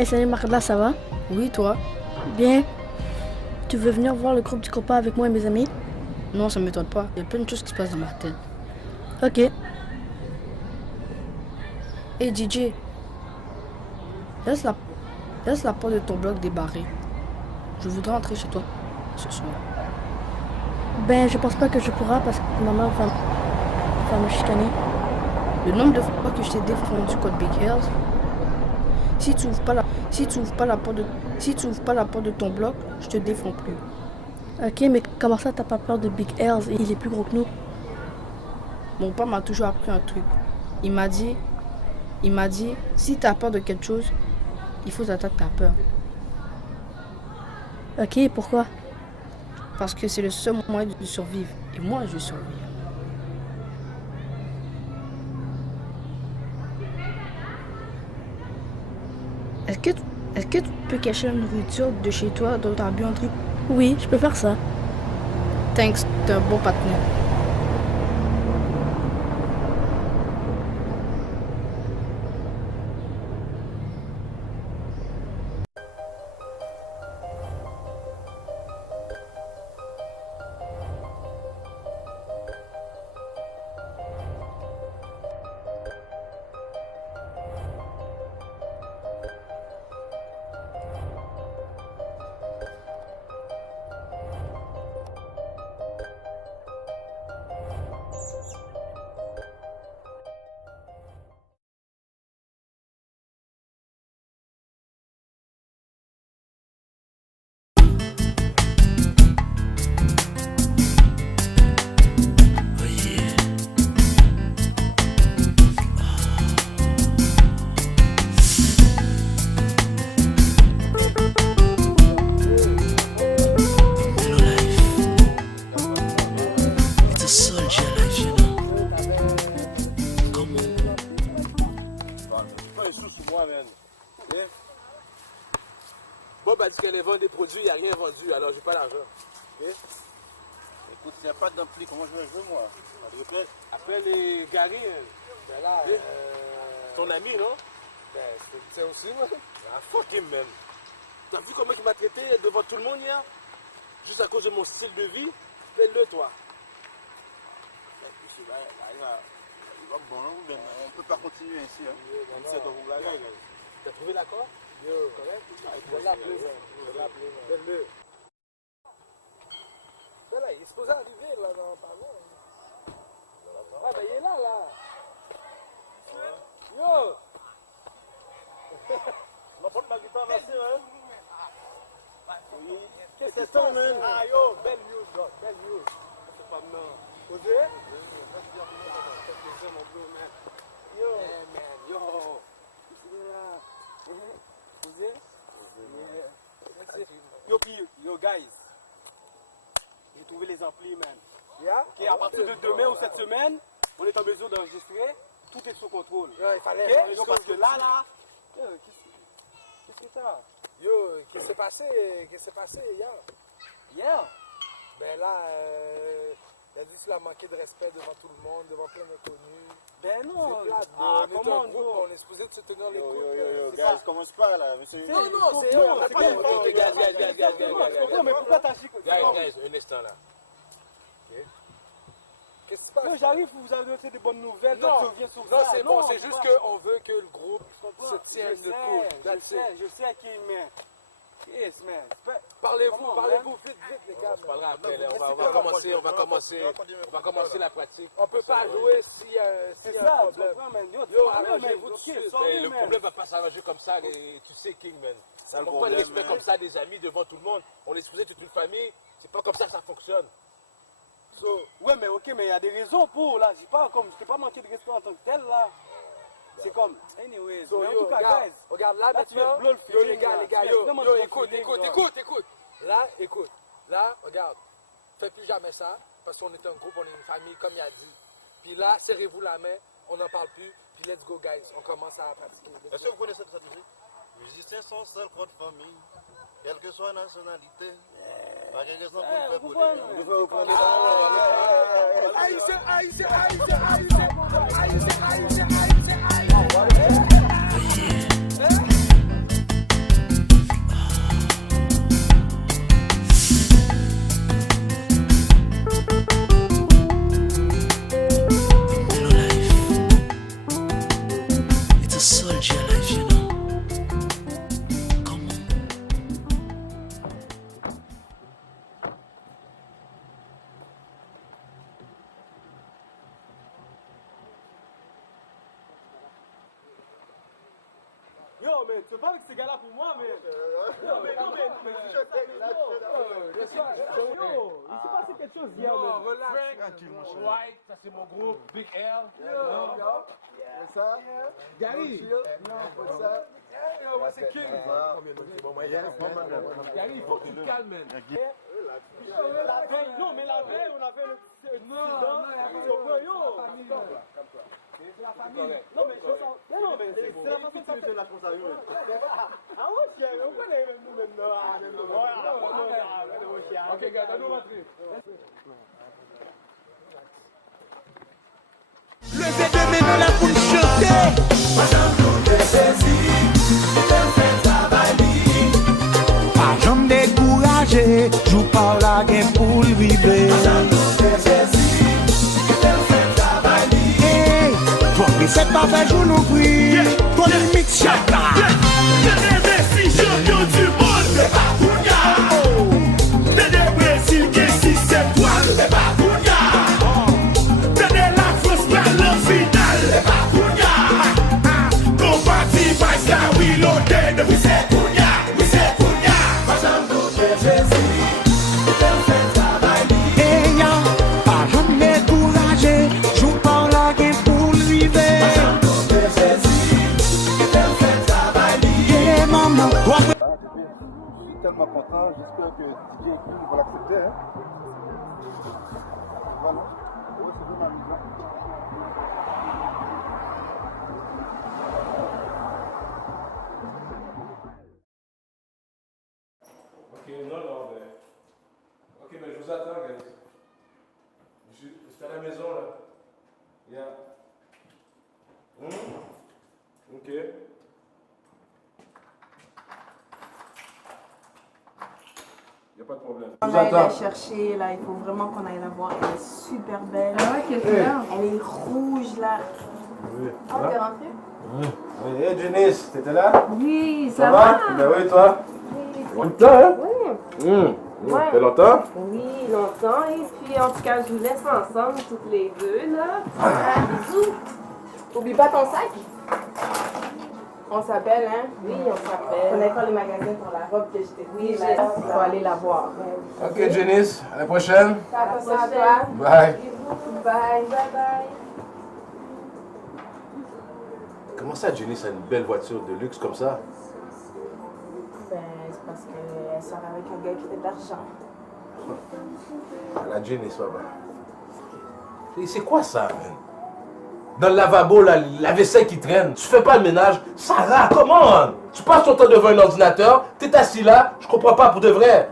Hey, salut Marda, ça va? Oui, toi? Bien. Tu veux venir voir le groupe du copain avec moi et mes amis? Non, ça m'étonne pas. Il y a plein de choses qui se passent dans ma tête. Ok. Hey DJ, laisse la porte de ton bloc débarrée. Je voudrais entrer chez toi ce soir. Ben, je pense pas que je pourrai parce que maman va me chicaner. Le nombre de fois que je t'ai défendu contre Big Hills, si tu ouvres pas la porte de ton bloc, je te défends plus. Ok, mais comment ça t'as pas peur de Big Hells? Il est plus gros que nous. Mon père m'a toujours appris un truc. Il m'a dit, si t'as peur de quelque chose, il faut attaquer ta peur. Ok, pourquoi? Parce que c'est le seul moyen de survivre. Et moi, je survis. Est-ce que tu peux cacher la nourriture de chez toi dans ta buanderie? Oui, je peux faire ça. Thanks, t'es un bon partenaire. Bob a dit qu'elle vend des produits, il n'y a rien vendu, alors j'ai pas l'argent. Okay? Écoute, s'il n'y a pas d'ampli, comment je vais jouer moi? Après les Gary, ben là, ton ami, non? Ben, c'est aussi, moi. Ah, fuck him, man. T'as vu comment il m'a traité devant tout le monde hier? Juste à cause de mon style de vie? Fais-le, toi. Il va bon, on ne peut pas continuer ainsi. Hein. T'as trouvé l'accord? Yo, correct? Je vais l'appeler, man. Je vais l'appeler, man. Fais-le. Ben là, il est supposé arriver, là, dans pas loin. Ah, ben il est là, là. Yo! On va prendre ma guitare, merci, hein? Qu'est-ce que c'est ça, man? Ah, yo, belle news, gars, belle news. C'est pas maintenant. Osé? Yo, man, yo. Osé? Yo, guys. J'ai trouvé les amplis, man. Yeah? Ok, à partir de demain ou cette semaine, on est en mesure d'enregistrer. Tout est sous contrôle. Yo, il fallait. Okay? Donc, parce que là, qu'est-ce que t'as? Yo, qu'est-ce qui s'est passé? Qu'est-ce qui s'est passé hier? Hier? Ben là, il a dit qu'il a manqué de respect devant tout le monde, devant plein d'inconnus. Ben non! Comment on est supposé de se tenir les coudes? Yo, guys, commence pas là, monsieur. Non, c'est eux. Gars, mais pourquoi t'as chic? Guys, un instant là. Qu'est-ce qui se passe? Non, j'arrive, vous avez noté des bonnes nouvelles. Non, c'est bon, c'est juste qu'on veut que le groupe se tienne le coup. Je sais qui, mais. Yes, man. Parlez-vous vite, les gars. On parlera après, on va commencer la pratique. On peut pas jouer s'il y a un problème. Yo, arrangez-vous tout de suite. Le problème va pas s'arranger comme ça, tu sais, King, man. Pourquoi on respecte comme ça des amis devant tout le monde? On est supposé toute une famille, c'est pas comme ça que ça fonctionne. Ouais, mais ok, mais il y a des raisons pour, là. Je t'ai pas manqué de respect en tant que tel, là. C'est comme, anyways, mais en tout cas, guys, regarde là, maintenant, yo, les gars, écoute. Là, écoute. Là, regarde, fais plus jamais ça, parce qu'on est un groupe, on est une famille, comme il a dit. Puis là, serrez-vous la main, on n'en parle plus, puis let's go, guys, on commence à pratiquer. Est-ce que vous connaissez cette musique? Musiciens sont seuls contre famille, quelle que soit la nationalité. Pas de raison pour faire brûler. Haïtien. mais tu veux pas avec ces gars-là pour moi, mais. Non, mais. Yo, il s'est passé quelque chose hier, man. Relax. White, ça c'est mon groupe. Big L. Ça. Gary. C'est King. Gary, il faut que tu te calmes, man. Non, mais la veille, on avait le petit incident. C'est la famille. Non, mais je sens. Non, mais c'est la façon de faire la chose à eux. Ah ouais, tiens, on connaît le monde maintenant. Ok, gars, donne-nous ma trip. Levez deux mains là pour nous chanter. Pas jamais découragé, joue par la game pour le vivre. Mais c'est pas fait jour nous prie. Ton limite chata. T'es champion du monde, mais pas Kounia. T'es des Brésil qui 6 étoiles, mais pas Kounia. T'es de la France par la finale, mais pas Kounia. Ton parti passe la reloaded, oui c'est Kounia, oui c'est Kounia. Pas jamais douter Jésus, t'es fait travailler. Et y'a pas jamais découragé, joue par la game pour le vivre. Je suis tellement content, j'espère que DJ King va l'accepter. Hein. Voilà. Ouais, c'est vraiment amusant. Ok, non, mais. Ok, mais je vous attends, guys. Je suis à la maison, là. Yeah. Ok. Y a pas de problème. On va aller la chercher, là, il faut vraiment qu'on aille la voir. Elle est super belle. Ah ouais, quelle couleur? Elle est rouge, là. Oui. Ah, t'es rentré? Oui, hey, Janice, t'étais là? Oui, Ça va? Ben oui, toi? Longtemps, hein? Oui. Ça fait longtemps? Oui, longtemps. Et puis, en tout cas, je vous laisse ensemble, toutes les deux, là. Bisous. Oublie pas ton sac. On s'appelle, hein? Oui, on s'appelle. On est faire le magasin pour la robe que je t'ai dit. Là, il faut aller la voir. Ok, Janice, à la prochaine. Attention à toi. Bye. Bisous. Bye, bye, bye. Comment ça, Janice a une belle voiture de luxe comme ça? Ben, c'est parce qu'elle sort avec un gars qui fait de l'argent. La Janice, papa. Et c'est quoi ça, man? Dans le lavabo, là, la vaisselle qui traîne, tu fais pas le ménage, Sarah, comment? Tu passes ton temps devant un ordinateur, t'es assis là, je comprends pas pour de vrai.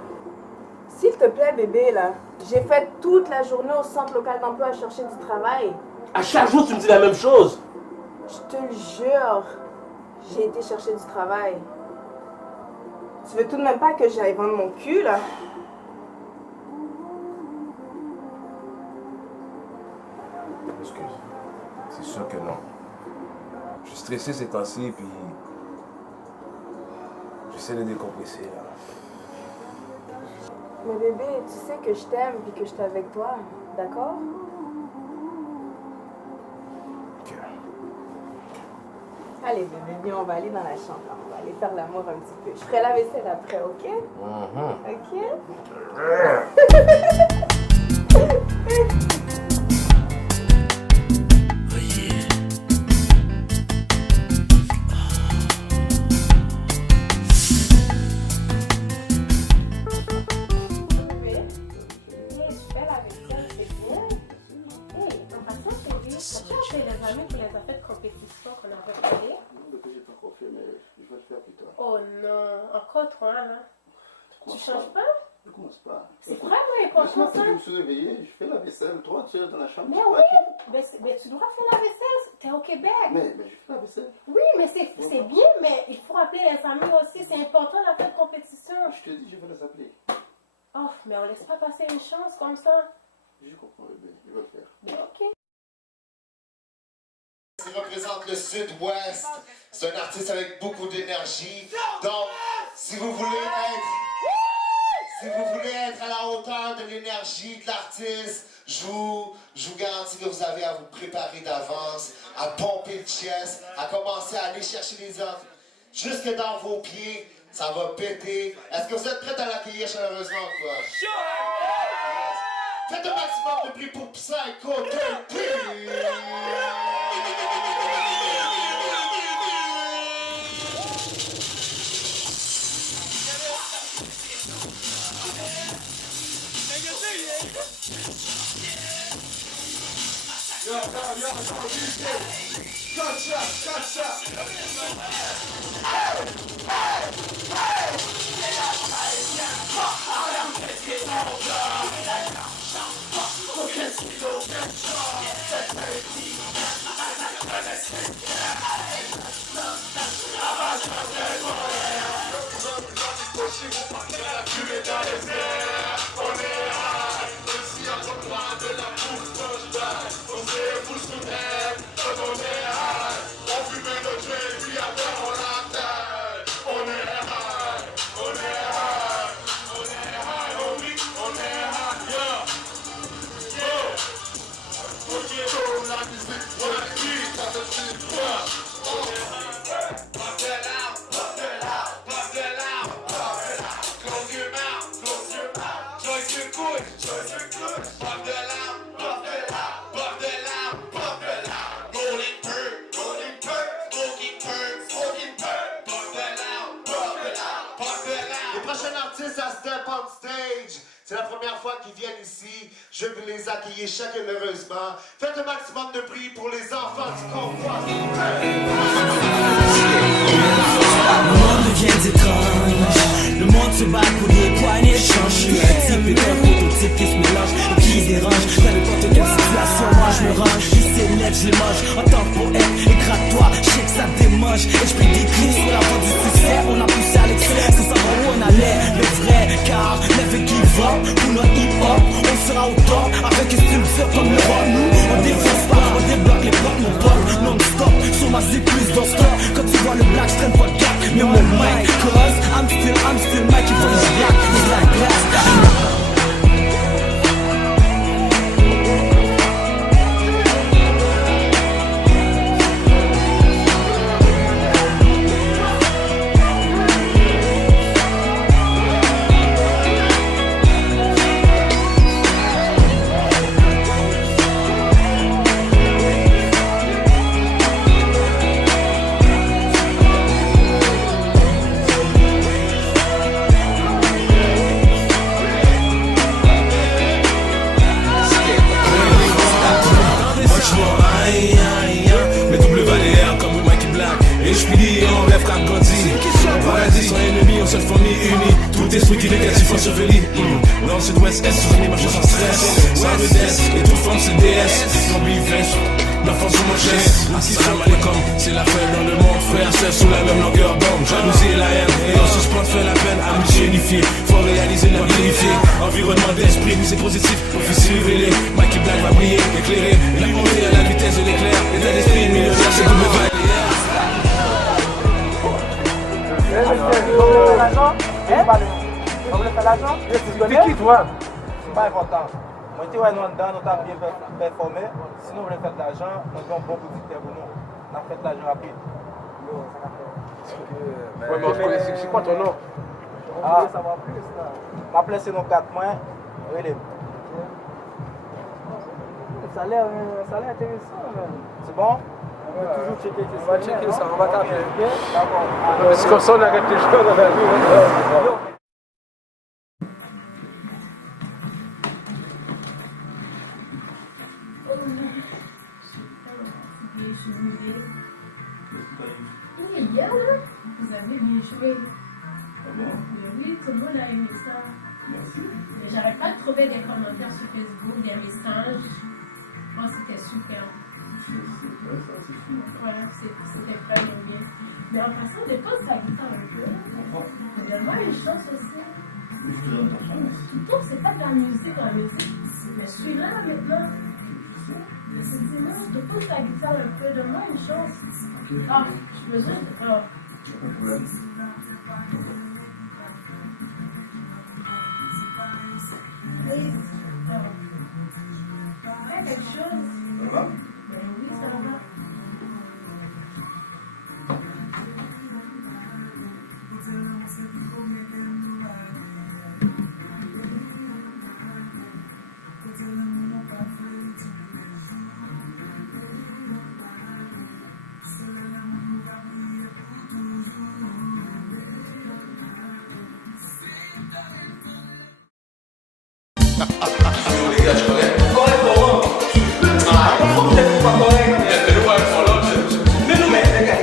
S'il te plaît, bébé, là, j'ai fait toute la journée au centre local d'emploi à chercher du travail. À chaque jour, tu me dis la même chose. Je te le jure, j'ai été chercher du travail. Tu veux tout de même pas que j'aille vendre mon cul, là? Excuse. C'est sûr que non. Je suis stressé ces temps-ci, puis j'essaie de décompresser, là. Mais bébé, tu sais que je t'aime et que je suis avec toi, d'accord? Ok. Allez, bébé, viens, on va aller dans la chambre. On va aller faire l'amour un petit peu. Je ferai la vaisselle après, ok? Ok? Oh non, encore toi, hein? Tu changes pas? Ne commence pas. C'est vrai, oui, franchement, ça. Je me suis réveillé, je fais la vaisselle, toi tu es dans la chambre. Mais oui, mais tu dois faire la vaisselle, t'es au Québec. Mais je fais la vaisselle. Oui, mais c'est bien, mais il faut rappeler les familles aussi, c'est important la fête de compétition. Je te dis, je vais les appeler. Oh, mais on laisse pas passer une chance comme ça. Je comprends, bébé, je vais le faire. Mais ok. Il représente le Sud-Ouest. C'est un artiste avec beaucoup d'énergie. Donc, si vous voulez être à la hauteur de l'énergie de l'artiste, je vous garantis que vous avez à vous préparer d'avance, à pomper le chest, à commencer à aller chercher les autres. jusque dans vos pieds. Ça va péter. Est-ce que vous êtes prêts à l'accueillir chaleureusement ou quoi? Faites un maximum de bruit pour Psycho 13. C'est la première fois qu'ils viennent ici. Je veux les accueillir chaleureusement. Faites un maximum de bruit pour les enfants du convoi. Le monde devient étrange. Le monde se bat pour des poignées de change. Je suis un type et un prototype qui se mélange et qui dérange. Dans n'importe quelle situation, moi je me range. Si c'est net, je les mange. En tant que poète, écrase-toi, je sais que ça démange. Et je prie des clés sur la voie du succès. On a poussé à l'excès, sans savoir où on allait. Le vrai, car never give up. Pour notre hip-hop, on sera au top. Avec un style dur comme le roi. Nous, on défonce pas, on débloque les portes, mon pote. Non-stop, sur ma zip plus dans stop. Quand tu vois le black, je traîne pas de gap. Mais mon mic, cause I'm still Mike, il faut que je black. It's like black. Seule famille unie, tout esprit qui est négatif enseveli. Dans le sud-ouest, est, souvenir, marche sans stress. Ça redesse, et toute forme c'est DS. Zombie veste, l'enfance sous mon geste. Salam alaikum, c'est la fin dans le monde. Frères, sœurs sous la même longueur d'onde. Jalousie et la haine, et on suspend fait la peine à nous unifier. Faut réaliser, la vérifier. Environnement d'esprit, c'est positif, officier révélé. Mikey Black va briller, éclairer. Et la montée à la vitesse de l'éclair. État d'esprit, millionnaire, c'est tout le vague. Vous voulez faire l'argent? C'est qui toi? C'est pas important. Moi, je suis dedans, nous avons bien performé. Sinon, vous voulez faire de l'argent, nous avons un bon producteur pour nous. On a fait de l'argent rapide. Ouais, mais c'est quoi ton nom? Ah, ça va plus là. Ma place c'est nos 4 mois. Relève. Ça a l'air intéressant, même. C'est bon? On va toujours checker ça. On va checker ça, on va t'appeler. D'accord. C'est comme ça on arrête les choses dans la vie. Oui, hier, là, vous avez bien joué. Oui, tout le monde a aimé ça. Mais j'arrête pas de trouver des commentaires sur Facebook, des messages. Moi, c'était super. Voilà, c'était vraiment bien. Mais en passant, dépose ta guitare un peu. Donne-moi une chance aussi. Non, c'est pas de la musique en musique. Mais je suis là maintenant. Je me suis dit, non, dépose ta guitare un peu. Donne-moi une chance. Ah, je me suis dit, ah. Oui. Fais quelque chose. Ça va? Ben oui, ça va. Les gars, je connais. Correct comment? Ah, peut-être pas correct. Mais non, mais les gars,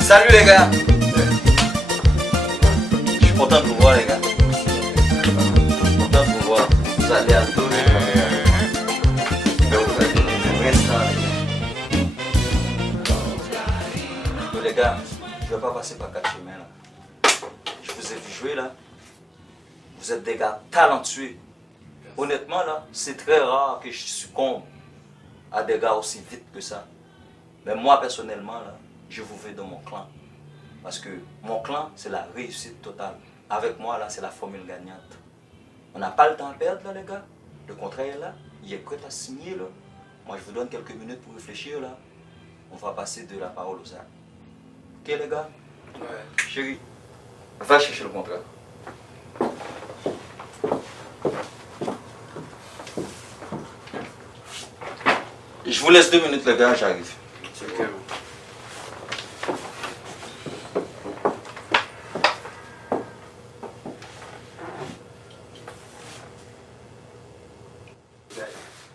Salut les gars. Je suis content de vous voir les gars. Content de vous voir. Vous allez adorer. Vous faites des vrais stars les gars. Je vais pas passer par 4 chemins là. Je vous ai vu jouer là. Vous êtes des gars talentueux. Honnêtement là, c'est très rare que je succombe à des gars aussi vite que ça. Mais moi personnellement là, je vous veux dans mon clan. Parce que mon clan, c'est la réussite totale. Avec moi, là, c'est la formule gagnante. On n'a pas le temps à perdre, là, les gars. Le contrat est là. Il est prêt à signer, là. Moi, je vous donne quelques minutes pour réfléchir, là. On va passer de la parole aux actes. Ok, les gars? Ouais. Chérie, va chercher le contrat. Je vous laisse 2 minutes, les gars, j'arrive. C'est ok.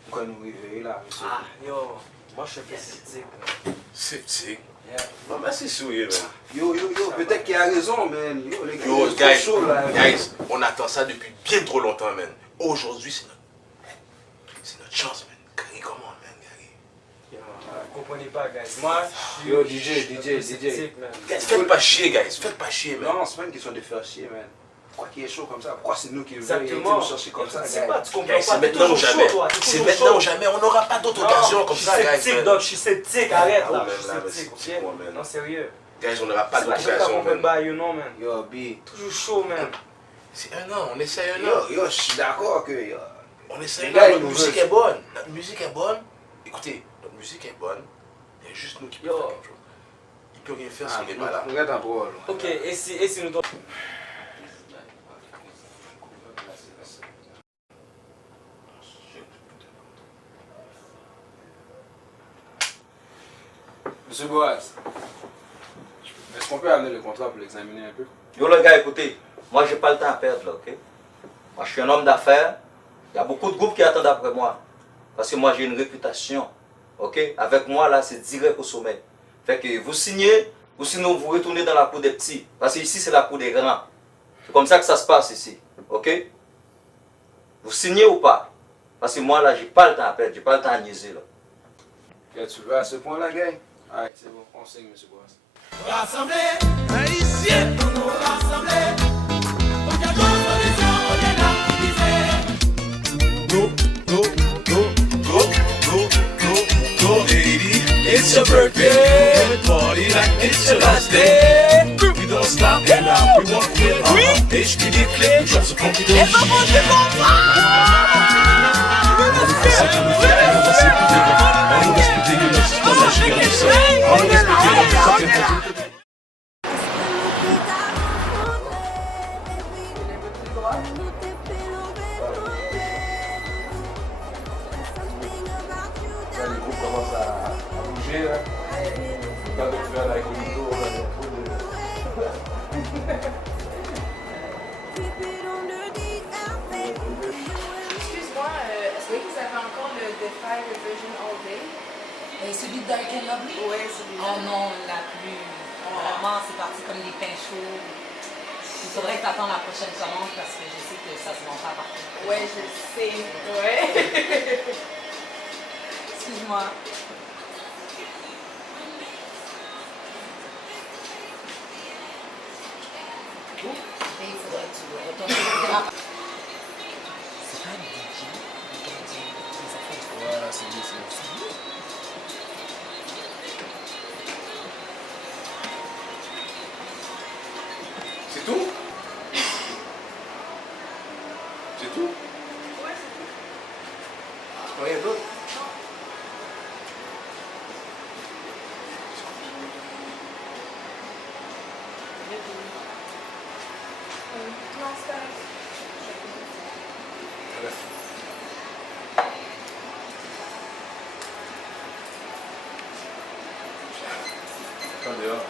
Pourquoi nous réveiller là, monsieur? Ah, yo, moi je suis un peu sceptique. Sceptique? Yeah. Non, mais c'est sérieux, man. Yo, peut-être qu'il a raison, man. Yo, les gars, Yo, ils sont chauds, là. guys, on attend ça depuis bien trop longtemps, man. Aujourd'hui, c'est notre chance, man. Gary, comment, man, Gary? Yo, vous comprenez pas, guys. Moi, je Yo, suis DJ. sceptique, man. Guys, faites pas chier, guys. Faites pas chier, man. Non, c'est pas une question de faire chier, man. Pourquoi qu'il est chaud comme ça? Pourquoi c'est nous qui Exactement. nous chercher comme ça, C'est gars? pas, tu comprends Guys, pas. c'est maintenant ou jamais. C'est maintenant ou jamais. On n'aura pas d'autre occasion comme ça, Je suis guys. sceptique, donc je suis sceptique. Arrête Ah, là. ouais, Je suis là, mais sceptique, c'est quoi, man? ok? Non, sérieux. Guys, on n'aura pas C'est d'autre pas que occasion, t'as man. you know, man. Yo, B. Toujours chaud, man. C'est un an, on essaie un an. Yo, je suis d'accord que... Yo. On essaie Les un gars, an. ils Notre nous musique veulent. est bonne. Notre musique est bonne. Écoutez, notre musique est bonne. Il y a juste nous qui pouvons faire quelque chose. Il peut rien faire s'il n'est pas là. Regarde un peu. Ok, et si nous... Monsieur Boaz, est-ce qu'on peut amener le contrat pour l'examiner un peu? Yo les gars, écoutez, moi j'ai pas le temps à perdre là, ok? Moi je suis un homme d'affaires, il y a beaucoup de groupes qui attendent après moi. Parce que moi j'ai une réputation, ok? Avec moi là c'est direct au sommet. Fait que vous signez, ou sinon vous retournez dans la cour des petits. Parce que ici c'est la cour des grands. C'est comme ça que ça se passe ici, ok? Vous signez ou pas? Parce que moi là j'ai pas le temps à perdre, j'ai pas le temps à niaiser là. Et tu veux à ce point là, gars? Alright, c'est bon, on signe, monsieur Boaz. Rassemblés, haïtiens, nous nous rassemblés. Aucun solution, on est là qui disait. Go, lady. It's your birthday. Party like it's your last day. We don't stop and now we won't quit. HPD clip, drop some funky dope. Les groupes commencent à bouger, là. Quand on fait avec le micro, on a des coups Excuse-moi, est-ce que vous avez encore le Defy Revision All Day? Et celui de Dark and Lovely? Oui, celui-là. Oh non, on l'a plus. Vraiment, c'est parti comme des pains chauds. Il faudrait que tu attendes la prochaine commande parce que je sais que ça se vend pas partout. Ouais, je sais. Ouais. Excuse-moi. Et il faudrait que tu retournes. C'est pas le DJ. Voilà, c'est bien, c'est bien. C'est C'est tout? Ouais, c'est tout. C'est pas rien d'autre? Non, c'est correct. Attends dehors.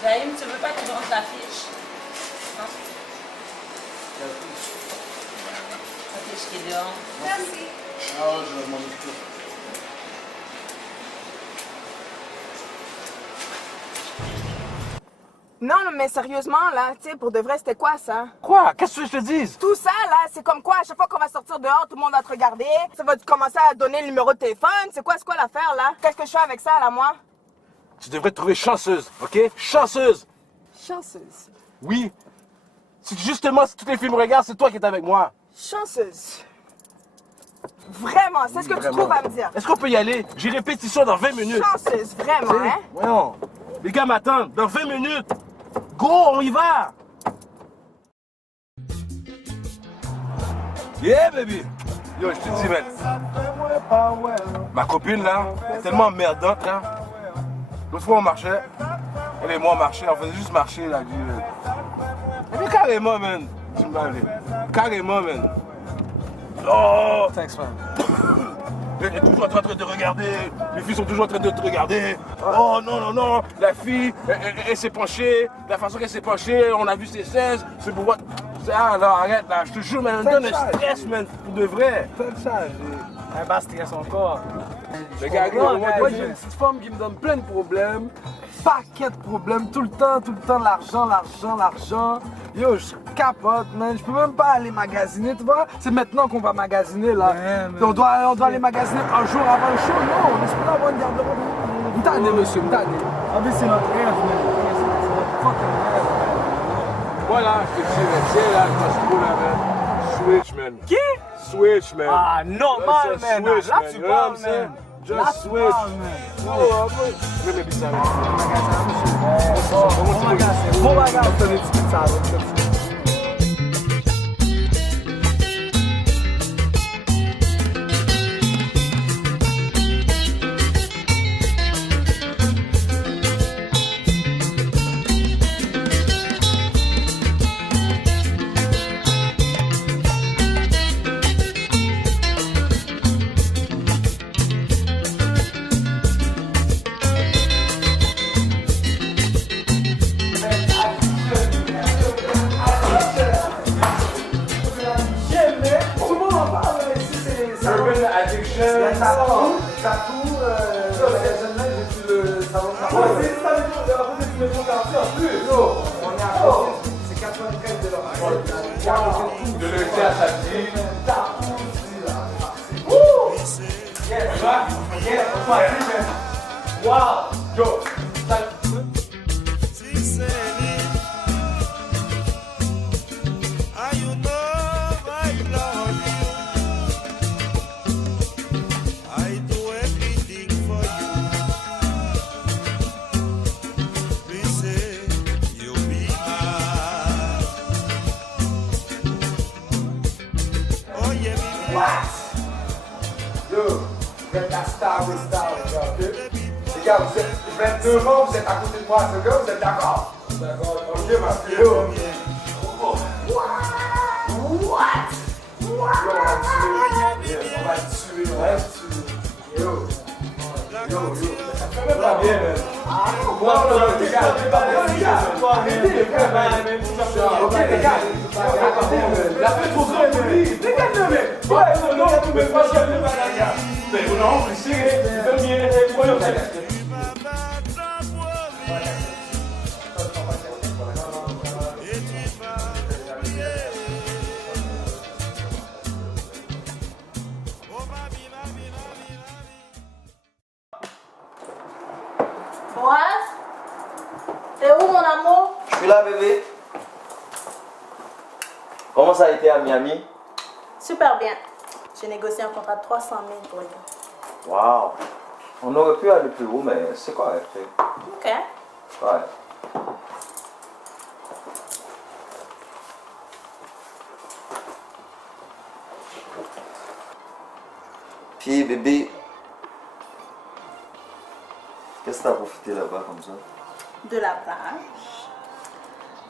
Jaïm, tu veux pas que je rentre la fiche? Non? La fiche qui est dehors. Merci. Ah, je vais demander tout. Non, mais sérieusement, là, tu sais, pour de vrai, c'était quoi ça? Quoi? Qu'est-ce que je te dise? Tout ça, là, c'est comme quoi, à chaque fois qu'on va sortir dehors, tout le monde va te regarder, ça va te commencer à donner le numéro de téléphone, c'est quoi l'affaire, là? Qu'est-ce que je fais avec ça, là, moi? Tu devrais te trouver chanceuse, ok? Chanceuse! Chanceuse. Oui. Justement, si tous les films regardent, c'est toi qui es avec moi. Chanceuse. Vraiment, c'est ce que tu trouves à me dire. Est-ce qu'on peut y aller? J'ai répétition dans 20 minutes. Chanceuse, vraiment, T'sais, hein? Voyons. Les gars m'attendent. Dans 20 minutes. Go, on y va. Yeah, baby. Yo, je te dis, man. Ma copine, là, est tellement emmerdante, là. L'autre fois, on marchait. Elle et moi, on marchait. On faisait juste marcher, là. Mais carrément, man. Tu me parles. Carrément, man. Oh! Thanks, man. Elle est toujours en train de te regarder. Les filles sont toujours en train de te regarder. Oh non, non, non. La fille, elle s'est penchée. La façon qu'elle s'est penchée, on a vu ses 16. C'est pour voir. Ah non, arrête là. Je te jure, man. Elle me donne un stress, man. Pour de vrai. Fais ça, j'ai un bas stress encore. Les gars, moi j'ai une petite femme qui me donne plein de problèmes. Paquet de problèmes, tout le temps, l'argent. Yo, je capote, man. Je peux même pas aller magasiner, tu vois. C'est maintenant qu'on va magasiner, là. On doit aller magasiner un jour avant le show. Non, on est supposé avoir une garde-robe. M'tannez, monsieur, m'tannez. Ah, mais c'est notre rêve, man. C'est notre fucking rêve. Voilà, je te dis, man. C'est là, je passe trop là, man. Switch, man. Qui? Switch, man. Ah, normal, man. Switch, Là, man. tu You know what I'm parles, saying? man. Just Là, tu switch. parles, man. Oh, je vais me ça. Bon bagage, c'est bon bagage. On te dit ça, Wow! Yo! Les gars, vous êtes 29 ans, vous êtes à côté de moi, ce gars, vous êtes d'accord? D'accord. Ok, parce que yo. What? Yo, on va le tuer. On va le tuer. Yo. Ça fait même pas bien, man. Non, les gars, arrêtez, les gars. Ok, les gars. La fête pour toi, les gars, mais. Ouais, non, mais moi, je vais pas la gars. Mais non, ici, c'est bien, voyons ça. Boaz? T'es où, mon amour? Je suis là, bébé. Comment ça a été à Miami? Super bien. J'ai négocié un contrat de 300 000 pour lui. Waouh. On aurait pu aller plus haut, mais c'est correct. Ok. Ouais. Puis, bébé, qu'est-ce que t'as profité là-bas comme ça? De la plage.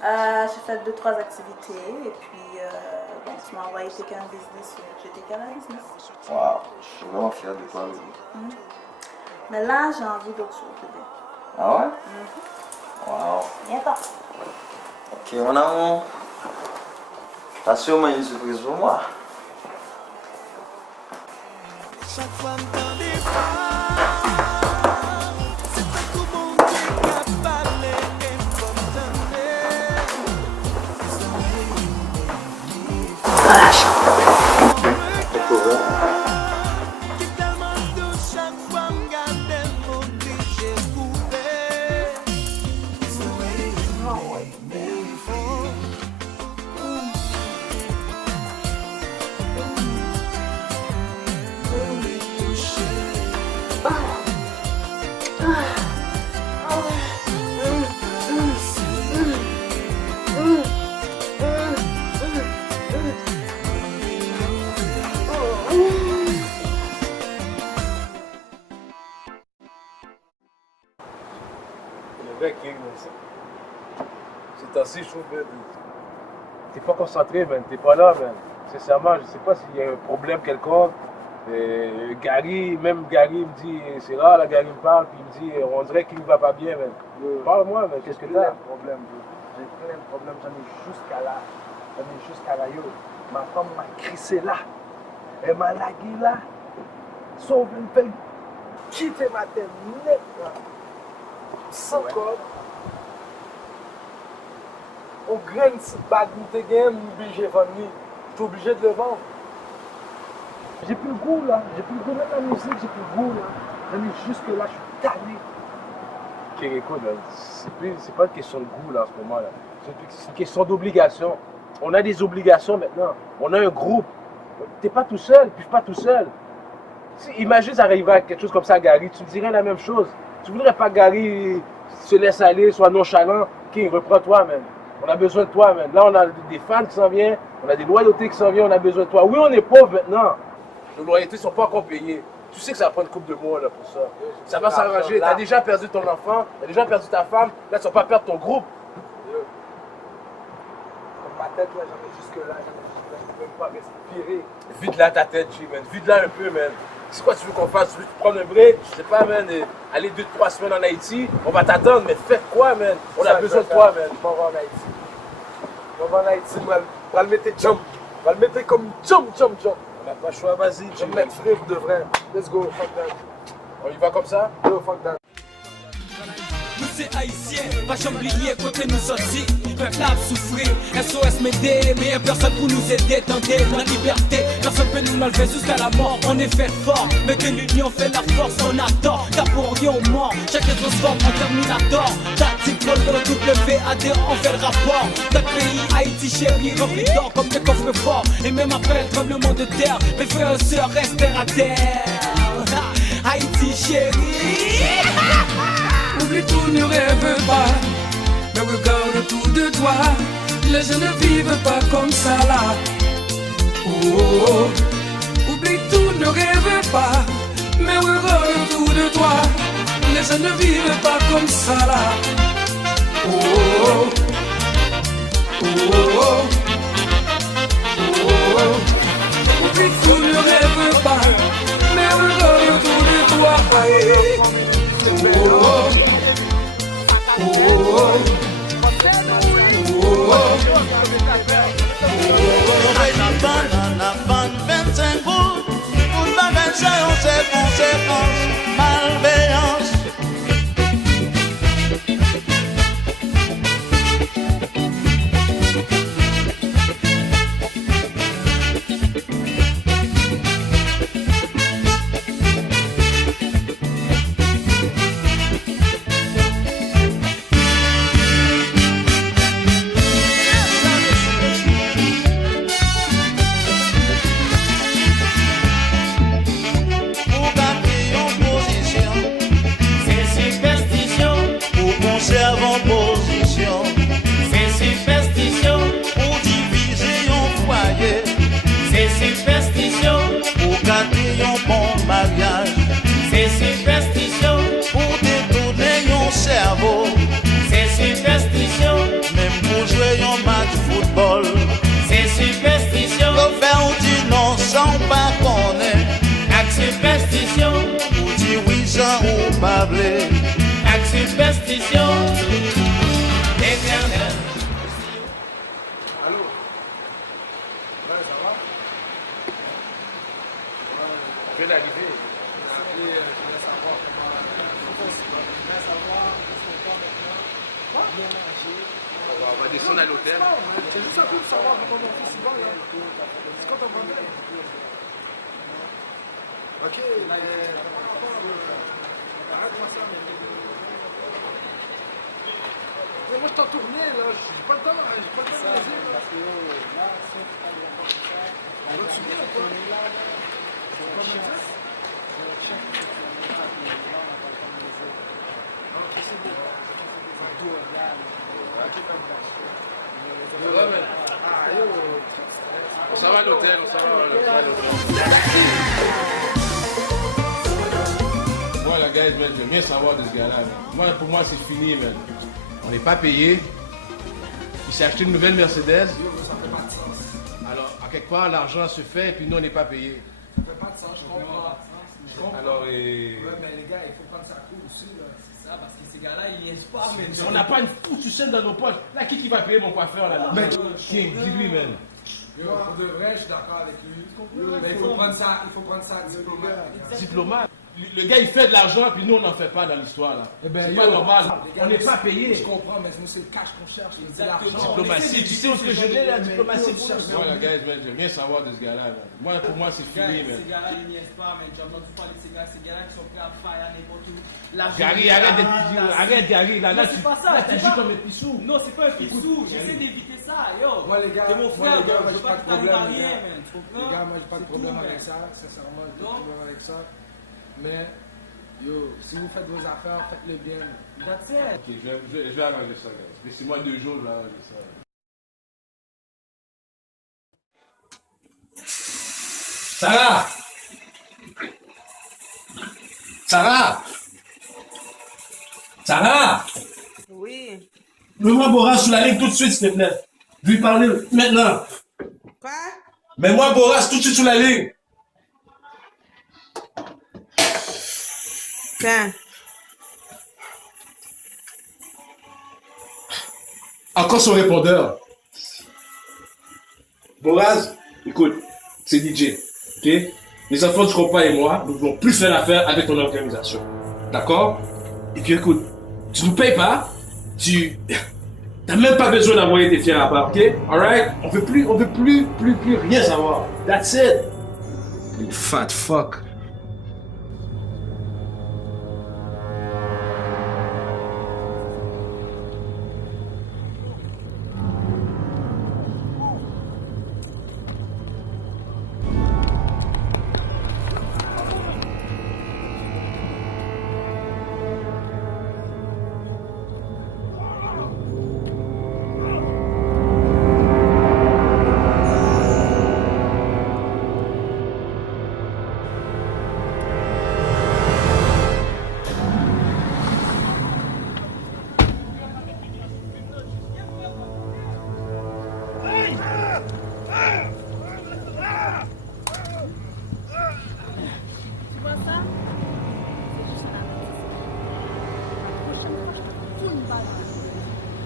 J'ai fait 2-3 activités et puis bon, tu m'as envoyé TK Business. J'ai TK Business. Waouh, je suis vraiment fier de toi, bébé. Mais là, j'ai envie d'autre chose, bébé. Ah ouais? Waouh. Viens-t'en. Ok, mon amour. T'as sûrement une surprise pour moi. Chaque fois me tend des phrases, c'est pas tout bon Dieu qui a parlé et comme t'en tellement de chaque fois me garder obligé de couper. Le vrai king, ça. C'est temps-ci, je trouve que t'es pas concentré, man. T'es pas là, man. Sincèrement, je sais pas s'il y a un problème quelconque. Gary me dit, c'est rare, là, Gary me parle, puis il me dit, on dirait qu'il ne va pas bien, man. Parle-moi, man, qu'est-ce que t'as? J'ai plein de problèmes. J'en ai jusqu'à là. Yo. Ma femme m'a crissé là. Elle m'a lagué là. Sauf une fait quitter ma tête net là. Sans code. On graine ce bag de game, obligé de vendre. Je suis obligé de le vendre. J'ai plus le goût là. J'ai plus le goût de la musique, j'ai plus le goût là. J'en ai jusque là, je suis tanné. Ok, écoute, c'est pas une question de goût là en ce moment là. C'est une question d'obligation. On a des obligations maintenant. On a un groupe. T'es pas tout seul, puis je suis pas tout seul. Imagine ça arriverait à quelque chose comme ça à Gary, tu me dirais la même chose. Tu voudrais pas que Gary se laisse aller, soit nonchalant. Ok, reprends-toi, man. On a besoin de toi, man. Là, on a des fans qui s'en viennent, on a des loyautés qui s'en viennent, on a besoin de toi. Oui, on est pauvres maintenant. Nos loyautés ne sont pas encore payées. Tu sais que ça va prendre une couple de mois là, pour ça. Ça va s'arranger. Tu as déjà perdu ton enfant, tu as déjà perdu ta femme. Là, tu ne vas pas perdre ton groupe. Ma tête là, j'en ai jusque là, je peux même pas respirer. Vide-la ta tête, G, man. Vide-la un peu, man. C'est quoi tu veux qu'on fasse? Tu veux prendre un break? Je sais pas, man. Aller 2-3 semaines en Haïti. On va t'attendre, mais fais quoi, man? On a besoin de toi, man. Je m'en vais en Haïti. Je m'en vais en Haïti, je vais le mettre jump. Je vais le mettre comme jump. On n'a pas le choix, vas-y. Je vais me mettre frais pour de vrai. Let's go, fuck that. On y va comme ça? Yo, fuck that. Nous c'est haïtien, pas j'oublier côté nous sortis. Peuple a souffrir, SOS m'aider, mais y'a personne pour nous aider. Tendez la liberté, personne peut nous l'enlever jusqu'à la mort. On est fait fort, mais que l'union fait la force. On attend, car pour rien on ment. Chacun transforme en Terminator. Tactique, vol dans WAD, on fait le rapport. Notre pays, Haïti chéri, rempli d'or comme des coffres forts. Et même après le tremblement de terre, mes frères et sœurs restèrent à terre. Haïti chéri. Oublie tout, ne rêve pas, mais regarde autour de toi. Les gens ne vivent pas comme ça là. Oh, oh, oh. Oublie tout, ne rêve pas, mais regarde autour de toi. Les gens ne vivent pas comme ça là. Oh, oh, oh, oh, oh, oh. Oublie tout, ne rêve pas, mais regarde autour de toi. Oh, oh, oh. La fan 25 bouts, tout bagage c'est conséquence, malveillance. bien manger. On va descendre à l'hôtel. C'est juste un peu pour savoir comment on fait souvent là. C'est quoi ton problème? Ok, arrête-moi ça. Mais moi je t'en tournais là, j'ai pas le temps, j'ai pas le temps de manger là. Tu viens ou quoi? C'est pas mon fils? On s'en va à l'hôtel, on s'en va à l'hôtel. Moi, la guys, man, j'aime bien savoir de ce gars-là. Moi, pour moi, c'est fini, man. On n'est pas payé. Il s'est acheté une nouvelle Mercedes. Alors, à quelque part, l'argent se fait et puis nous, on n'est pas payé. Ça fait pas de sens, je comprends. Alors, Ouais, mais les gars, il faut prendre ça cool aussi, là. C'est ça, parce que ces gars-là, ils niaisent pas, mais... on n'a pas une foutue scène dans nos poches. Là, qui va payer mon coiffeur, là? Mais King, dis-lui, man. Yo, pour de vrai, je suis d'accord avec lui. Mais il faut prendre ça diplomate. Diplomate. Le gars, il fait de l'argent, puis nous, on n'en fait pas dans l'histoire, là. Eh ben, c'est yo, pas normal. les gars, On n'est pas payé. Je comprends, mais nous, c'est le cash qu'on cherche. Diplomatie, tu sais où est-ce que je vais, la diplomatie pour moi, la gars, j'aime bien savoir de ce gars-là. Moi, pour moi, c'est fini, man. Ces gars-là, ils niaisent pas, mais j'ai entendu parler de ces gars-là qui sont prêts à faire à n'importe où. Gary, arrête, Gary, là, tu joues comme un pissou. Non, c'est pas un pissou, j'essaie d'éviter ça, yo. Moi, les gars, t'es mon frère, moi, je veux pas que t'arrives à rien, man. Les gars, moi, j'ai pas de problème avec ça, sincèrement, j'ai pas de problème avec ça. Mais, yo, si vous faites vos affaires, faites-le bien. That's it. Ok, je vais arranger ça, gars. Laissez-moi 2 jours, je vais arranger ça. Sarah! Sarah! Sarah! Oui. Mets-moi Boras sur la ligne tout de suite, s'il te plaît. Je vais lui parler maintenant. Quoi? Mets-moi Boras tout de suite sur la ligne. Tiens. Encore son répondeur. Boraz, écoute, c'est DJ, ok? Les enfants du compas et moi, nous ne voulons plus faire l'affaire avec ton organisation. D'accord? Et puis écoute, tu nous payes pas, tu n'as même pas besoin d'envoyer tes fiers là-bas, ok? Alright? On veut plus rien savoir. That's it. You fat fuck.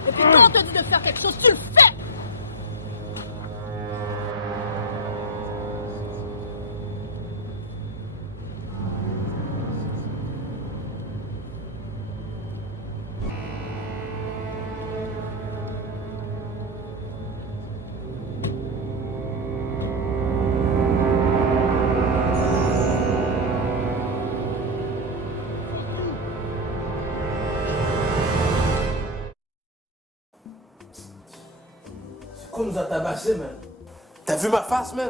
Et puis quand on te dit de faire quelque chose, tu le fais. Qu'on nous a tabassé, man. T'as vu ma face, man?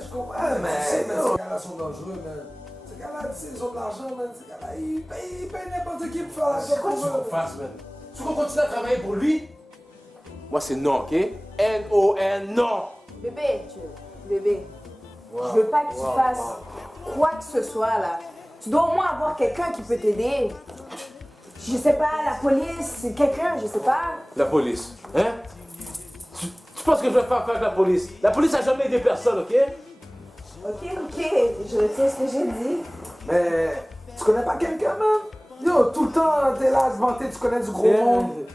Je comprends, mais ces gars-là sont dangereux, man. Ces gars-là, tu sais, ils ont de l'argent, man. Ces gars-là, ils payent n'importe qui pour faire la job. C'est quoi tu veux qu'on fasse, man? Tu veux qu'on continue à travailler pour lui? Moi, c'est non, ok? N-O-N, non! Bébé, je veux pas que tu fasses quoi que ce soit, là. Tu dois au moins avoir quelqu'un qui peut t'aider. Je sais pas, la police, quelqu'un, je sais pas. La police, hein? Tu penses que je vais faire affaire avec la police? La police a jamais aidé personne, ok? Ok, je retiens ce que j'ai dit. Mais tu connais pas quelqu'un, man? Yo, tout le temps, t'es là à se vanter, tu connais du gros monde.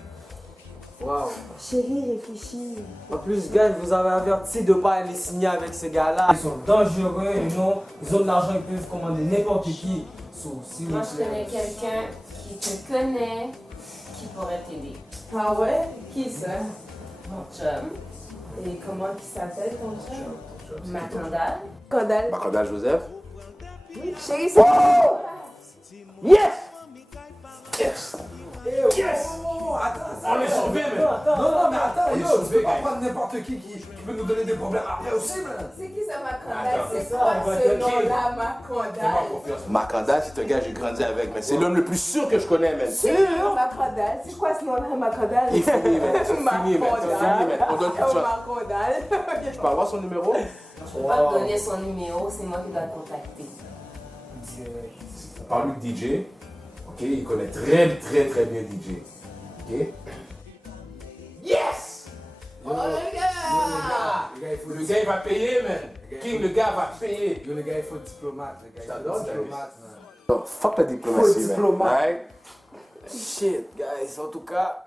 Wow. Chérie, réfléchis. En plus, gars, vous avez averti de ne pas aller signer avec ces gars-là. Ils sont dangereux, ils ont de l'argent, ils peuvent commander n'importe qui. Moi, je connais quelqu'un qui te connaît, qui pourrait t'aider. Ah ouais? Qui ça? Mon chum. Et comment il s'appelle ton chum? Macandal. Macandal. Macandal Joseph. Oui, chérie, c'est... Oh! Yes! Yes! Yes! On est sauvé, mais. Non, mais attends, On est yo, sauvé, tu peux pas gars. prendre n'importe qui peut nous donner des problèmes après aussi, man. C'est qui ça, Macandal? Attends, C'est c'est quoi ça, on va ce te nom-là, Fais-moi Macandal? confiance. Macandal, c'est un gars que j'ai grandi avec, mais c'est l'homme le plus sûr que je connais, man. Sûr? Macandal? C'est quoi ce nom-là, Macandal? Il est fini, man. C'est fini, man. C'est fini, man. On donne plus de chance. Macandal. Je peux avoir son numéro? Je peux pas te donner son numéro, c'est moi qui dois le contacter. Parle-lui de DJ. Ok, il connaît très bien DJ. Ok? Yes! Oh, le gars! Le gars, il va payer, man. King, le gars va payer. Yo, le gars, il faut diplomate. Le gars, il J'adore, faut diplomate, man. Oh, fuck la diplomatie, Faut man. diplomate. Right? Shit, guys, en tout cas.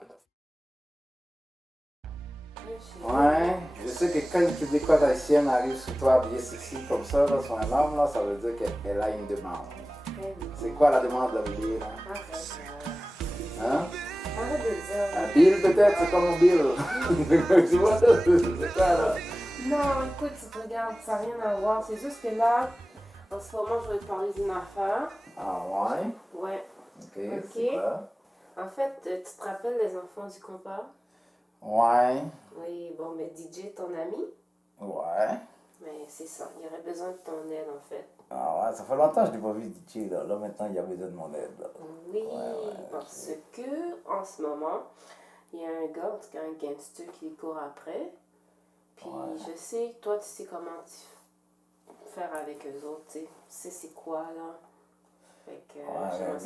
Ouais, je sais que quand une québécoise haïtienne arrive sur toi bien sexy comme ça, là, sur un homme, là, ça veut dire qu'elle a une demande. C'est quoi la demande de Bill? Hein? Arrête de dire. Un Bill peut-être, c'est comme un Bill. Tu vois, c'est quoi là? Non, écoute, regarde, ça n'a rien à voir. C'est juste que là, en ce moment, je vais te parler d'une affaire. Ah ouais? Ouais. Ok, c'est quoi? En fait, tu te rappelles les enfants du compas? Ouais. Oui, bon, mais DJ, ton ami? Ouais. Mais c'est ça, il y aurait besoin de ton aide, en fait. Ah ouais, ça fait longtemps que je n'ai pas vu DJ là. Là maintenant, il y a besoin de mon aide. Là. Oui, parce que en ce moment, il y a un gars, en tout cas un gangster qui court après. Puis je sais, toi tu sais comment faire avec eux autres, tu sais c'est quoi là. Fait que,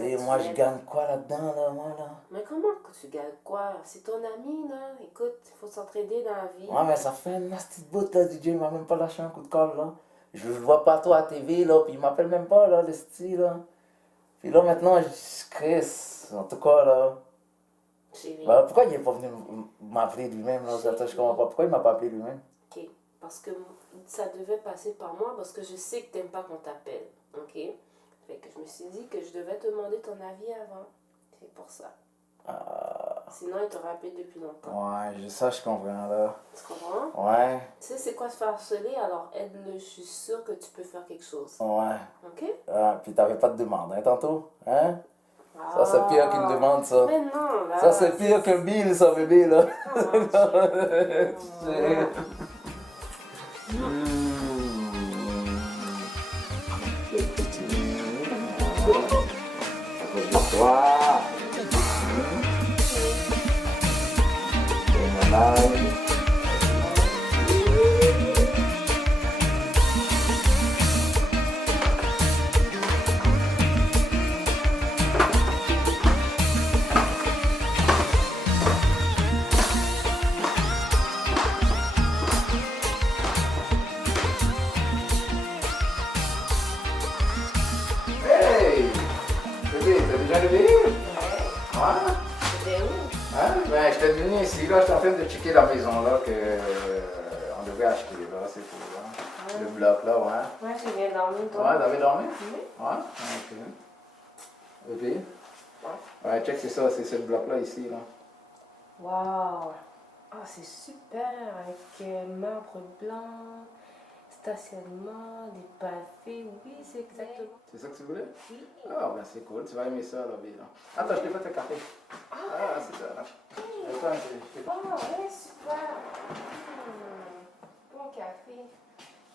mais moi je gagne quoi là-dedans là, moi là? Mais comment que tu gagnes quoi? C'est ton ami là, écoute, il faut s'entraider dans la vie. Ouais, mais ça fait une nasty bout là, DJ, il m'a même pas lâché un coup de colle là. Je le vois pas trop à TV là, puis il m'appelle même pas là, le style là. Puis là maintenant, je crée, en tout cas là. Bah, pourquoi il est pas venu m'appeler lui-même là? Je comprends pas, pourquoi il m'a pas appelé lui-même? Ok, parce que ça devait passer par moi, parce que je sais que t'aimes pas qu'on t'appelle, ok? Fait que je me suis dit que je devais te demander ton avis avant, c'est pour ça. Sinon, il t'aurait appelé depuis longtemps. Ouais, ça je comprends là. Tu comprends? Ouais. Tu sais c'est quoi se faire harceler, alors aide-le, je suis sûre que tu peux faire quelque chose. Ouais. Ok? Ah, puis t'avais pas de demande, hein, tantôt? Hein? Ça c'est pire qu'une demande, ça. Mais non, là. Ça c'est pire qu'un bill, ça, bébé, là. Wow. Hey! Bébé, t'as déjà levé? Ouais. C'était où? Hein? Ben, j'étais venu ici, là, j'étais en train de checker la maison, là, on devait acheter, là, c'est tout, là. Le bloc, là, ouais. Ouais, j'ai bien dormi, toi. Ouais, t'avais dormi? Oui. Ouais, ok. Bébé? Ouais, check, c'est ça, c'est ce bloc-là, ici, là. Waouh! Ah, c'est super, avec marbre blanc, stationnement, des pavés, oui, c'est exactement. C'est ça que tu voulais? Oui. Ah, ben c'est cool, tu vas aimer ça, là, Bé, là. Attends, je t'ai fait un café. Ah, c'est ça, là. Attends, je t'ai Ah, ouais, super! Bon café.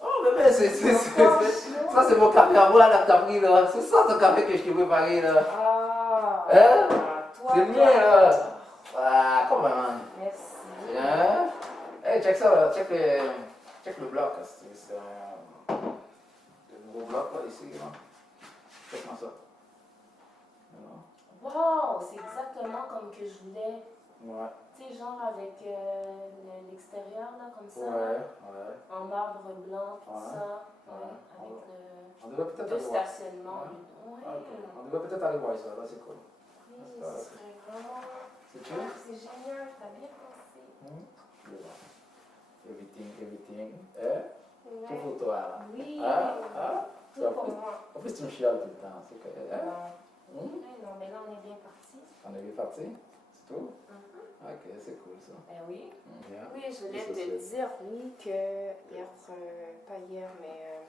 Oh, bébé, ça, c'est mon café à moi, là, que t'as pris, là. C'est ça, ton café que je t'ai préparé, là. Ah! Hein? Toi, C'est le mien, là. Ah, comment? Merci. Hein? Hey, check ça, là. Check le bloc, là. C'est le nouveau bloc, là, ici, là. Check-moi ça. Wow, c'est exactement comme que je voulais. Ouais. Tu sais, genre avec l'extérieur, là, comme ça. Ouais, là, ouais. En marbre blanc, tout Ouais. ça. Ouais, Ouais. avec On devrait peut-être le aller voir. stationnement. Ouais. Ouais. Ok. On devrait peut-être aller voir ça, là, c'est cool. Oui, ce serait vraiment... C'est chill? C'est génial, t'as bien pensé. Everything. Eh? Ouais. Tout pour toi, là. Oui. Ah? Tout pour moi. En plus, tu me chiales tout le temps. C'est que, hein? Non, mais là, on est bien parti. On est bien parti? C'est tout? Ok, c'est cool ça. Ben oui. Yeah. Oui, je voulais Ça, te c'est- dire, oui, que hier, pas hier, mais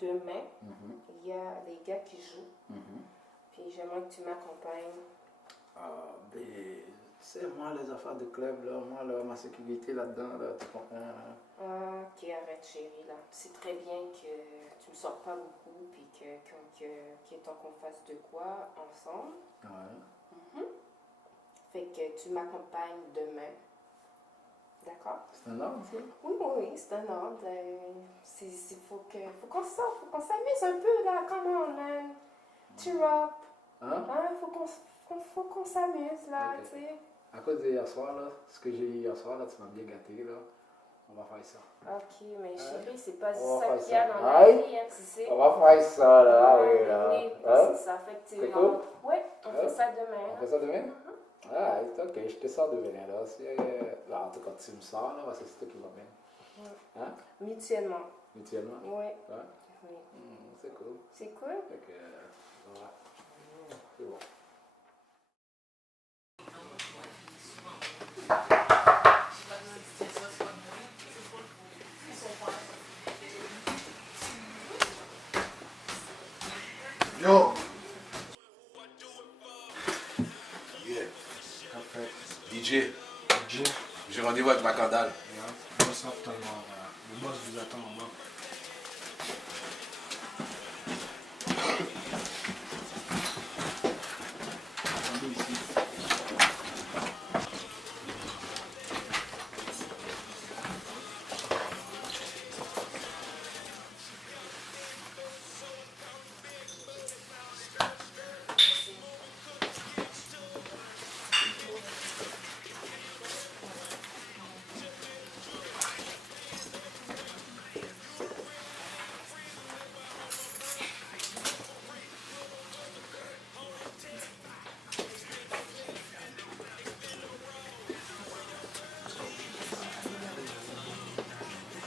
demain, il y a des gars qui jouent. Puis j'aimerais que tu m'accompagnes. Ah, ben, c'est moi les affaires de club, là, moi, là, ma sécurité là-dedans, là, tu comprends? Là. Ah, ok, arrête, chérie, là. Tu sais très bien que tu me sors pas beaucoup, puis qu'il est temps qu'on fasse de quoi ensemble. Ouais. Fait que tu m'accompagnes demain. D'accord? C'est un ordre, ça? Oui, oui, c'est un ordre. Faut qu'on sorte, faut qu'on s'amuse un peu, là. Come on, man. Cheer up. Hein? Faut qu'on s'amuse, là, Ok. tu sais. À cause d'hier soir, là, ce que j'ai eu hier soir, là, tu m'as bien gâté, là. On va faire ça. Ok, mais chérie, c'est pas On va ça faire qu'il y a ça. dans la Aïe. vie, hein, tu sais. On va faire ça, là, ah oui, là. Oui, Hein? c'est ça. Fait que tu C'est cool? Ouais, on Hein? fait ça demain. On fait ça demain? Ah, c'est ok, je te sors demain, là. Là, en tout cas, tu me sors, là, parce que c'est toi qui va bien. Ouais. Hein? Mutuellement. Mutuellement? Oui. Ouais. Oui. C'est cool. C'est cool? Fait que, voilà. C'est bon. Yo! Yeah. DJ. J'ai rendez-vous avec ma candale. On sort tout à l'heure. Le boss vous attend en bas. Attendez ici.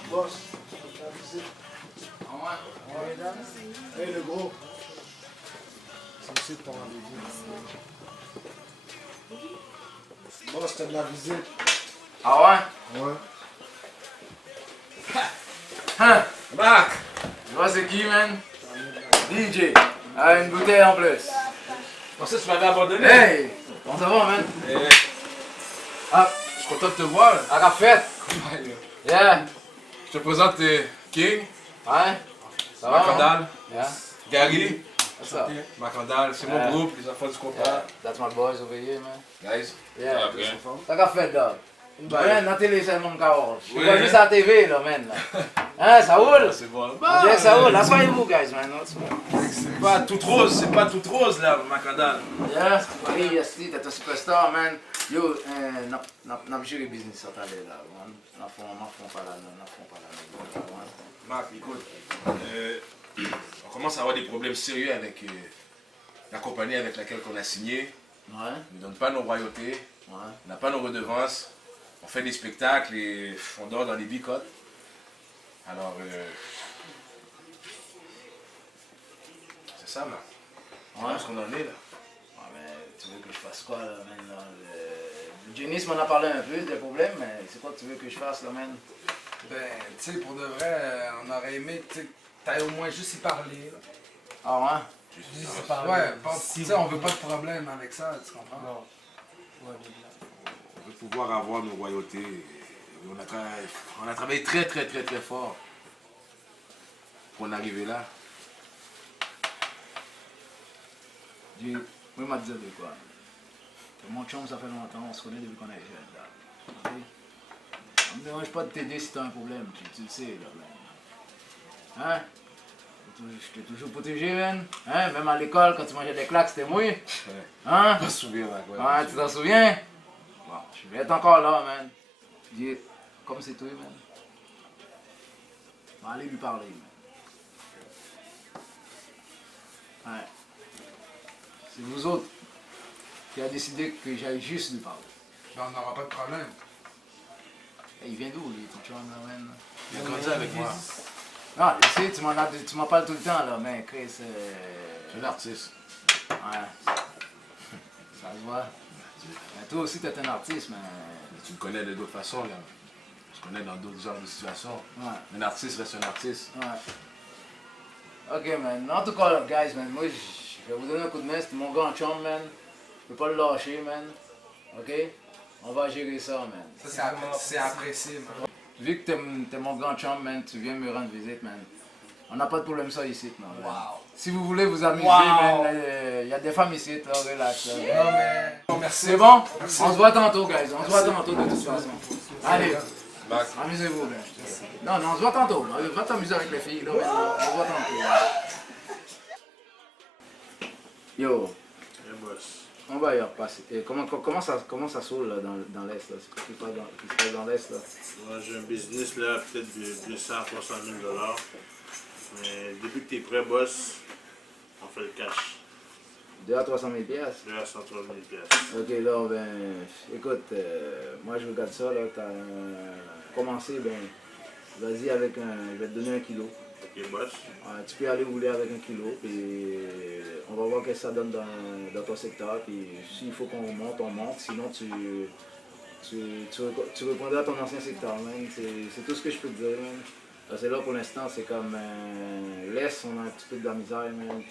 Boss, t'as visite. Ouais. Hey le gros. C'est ici ton rendez-vous. Boss, t'as de la visite. Ah ouais? Ouais. Hein? Marc! Tu vois c'est qui, man? DJ. Ah, une bouteille en plus. Je pensais que tu m'avais abandonné. Hey! Comment ça va, man? Ah, Je suis content de te voir. Là. à la fête! Yeah! Je te présente King, Ouais? Ça va? Macandal, Yeah? Gary, What's up? Macandal, c'est mon Yeah. groupe, les enfants du contrat. Yeah, that's my boys over here, man. Guys, Yeah. ça va bien? T'as qu'à faire, dog. Ouais, dans la télé, c'est mon carreau. Je Oui. vois juste à la TV, là, man. Hein, ça roule? C'est bon. On dirait que ça roule. Asseyez-vous, guys, man. C'est pas tout rose, c'est pas tout rose là, Macandal. Yeah, oui, yes, t'es un superstar, man. Yo, n'a pas géré business ça t'allait là, man. N'a pas là. Marc, écoute, on commence à avoir des problèmes sérieux avec la compagnie avec laquelle on a signé. Ouais. Ils ne donnent pas nos royautés, Ouais. on n'a pas nos redevances, on fait des spectacles et on dort dans des bicotes. Alors, c'est ça, Marc. Ouais. Où est-ce qu'on en est là? Ouais, mais tu veux que je fasse quoi, là, man, là? Janice m'en a parlé un peu des problèmes, mais c'est quoi que tu veux que je fasse, là, man? Ben, tu sais, pour de vrai, on aurait aimé que t'ailles au moins juste y parler. Là. Ah ouais? Juste y parler. Ouais, tu sais, on veut pas de problème avec ça, tu comprends? Non. Ouais, On veut pouvoir avoir nos royautés. On a travaillé très fort pour en arriver là. Dis, oui, m'a dit de quoi? Mon chum, ça fait longtemps, on se connaît depuis qu'on est jeune, là. Ok? Ça me dérange pas de t'aider si t'as un problème, tu le sais, là, man. Hein? Je t'ai toujours protégé, man. Hein? Même à l'école, quand tu mangeais des claques, c'était moi. Hein? Je me souviens, là. Ouais, tu t'en souviens? Bon, je vais être encore là, man. Dis, comme c'est toi, man. On va aller lui parler, man. Ouais. C'est vous autres qui a décidé que j'aille juste lui parler. Ben, on n'aura pas de problème. Et il vient d'où, lui, ton chum, là, man? Il a grandi avec moi. Non, tu sais, tu m'en parles tout le temps, là, mais Chris, Je suis un artiste. ouais. Ça se voit. Mais toi aussi, t'es un artiste, mais... Tu me connais de d'autres façons, là. Je connais dans d'autres genres de situations. Ouais. Un artiste reste un artiste. Ouais. Ok, man. En tout cas, guys, man, moi, je vais vous donner un coup de main. C'est mon grand chum, man. Je peux pas le lâcher, man. Ok? On va gérer ça, man. Ça, c'est apprécié, man. Vu que t'es mon grand chum, man, tu viens me rendre visite, man. On n'a pas de problème ça ici, man. Wow. Si vous voulez vous amuser, Wow. man, il y a des femmes ici, là, relax. Là. Non, mais... Non, merci. C'est bon? Merci. On se voit tantôt, guys. On se voit tantôt, de toute façon. Allez. Bye. Amusez-vous, man. Non, non, on se voit tantôt. Va t'amuser avec les filles, là, man. On se voit tantôt. Yo. Hey, boss. On va y repasser. Et comment ça saoule là, dans l'Est là? Ce qui se passe dans l'Est là? Moi j'ai un business là, peut-être de 200 à 300 000 $. Mais depuis que t'es prêt, boss, on fait le cash. 2 à 300 000 piastres? 2 à 103 000 piastres. Ok, là, ben, écoute, moi je regarde ça, là, t'as commencé, ben, vas-y avec je vais te donner 1 kilo. Ok, boss. Tu peux aller rouler avec 1 kilo, puis on va voir ce que ça donne dans ton secteur, puis s'il faut qu'on monte, on monte, sinon tu reprendras ton ancien secteur, man. C'est tout ce que je peux te dire, man. Parce que là, pour l'instant, c'est comme l'Est, on a un petit peu de la misère, man.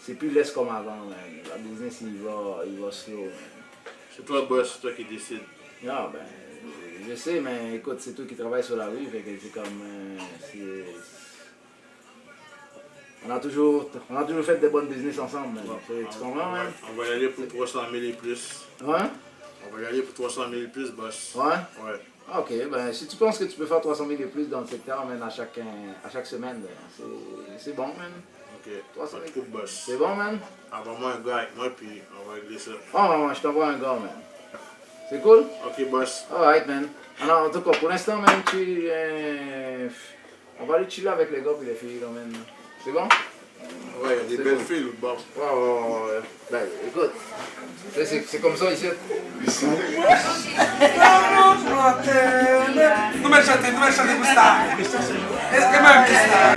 C'est plus l'Est comme avant, man. La business, il va slow, man. C'est toi, boss, c'est toi qui décides. Ah, ben, je sais, mais écoute, c'est toi qui travailles sur la rue, fait que c'est comme... On a toujours fait des bonnes business ensemble, man. Tu comprends, man? On va y aller pour 300 000 et plus. Ouais? On va y aller pour 300 000 et plus, boss. Ouais? Ouais. Ok, ben si tu penses que tu peux faire 300 000 et plus dans le secteur, man, à chaque semaine, ben, c'est bon, man. Ok. 300 000. Coup de boss. C'est bon, man? Envoie-moi un gars avec moi, puis on va régler ça. Oh, je t'envoie un gars, man. C'est cool? Ok, boss. Alright, man. Alors, en tout cas, pour l'instant, man, on va aller chiller avec les gars et les filles, là, man. C'est bon? Ouais, il y a des belles filles, bon. Ouais. Ben, écoute, c'est comme ça ici. Non me chantez pour ça. Est-ce que même ça?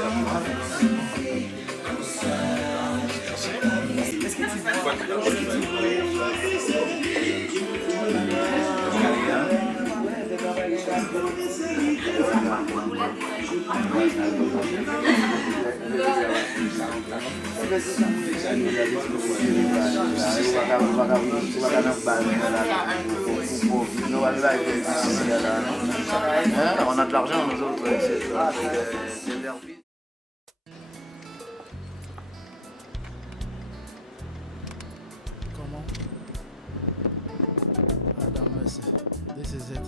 On a de l'argent, nous autres. Comment? Madame Mercy, this is it.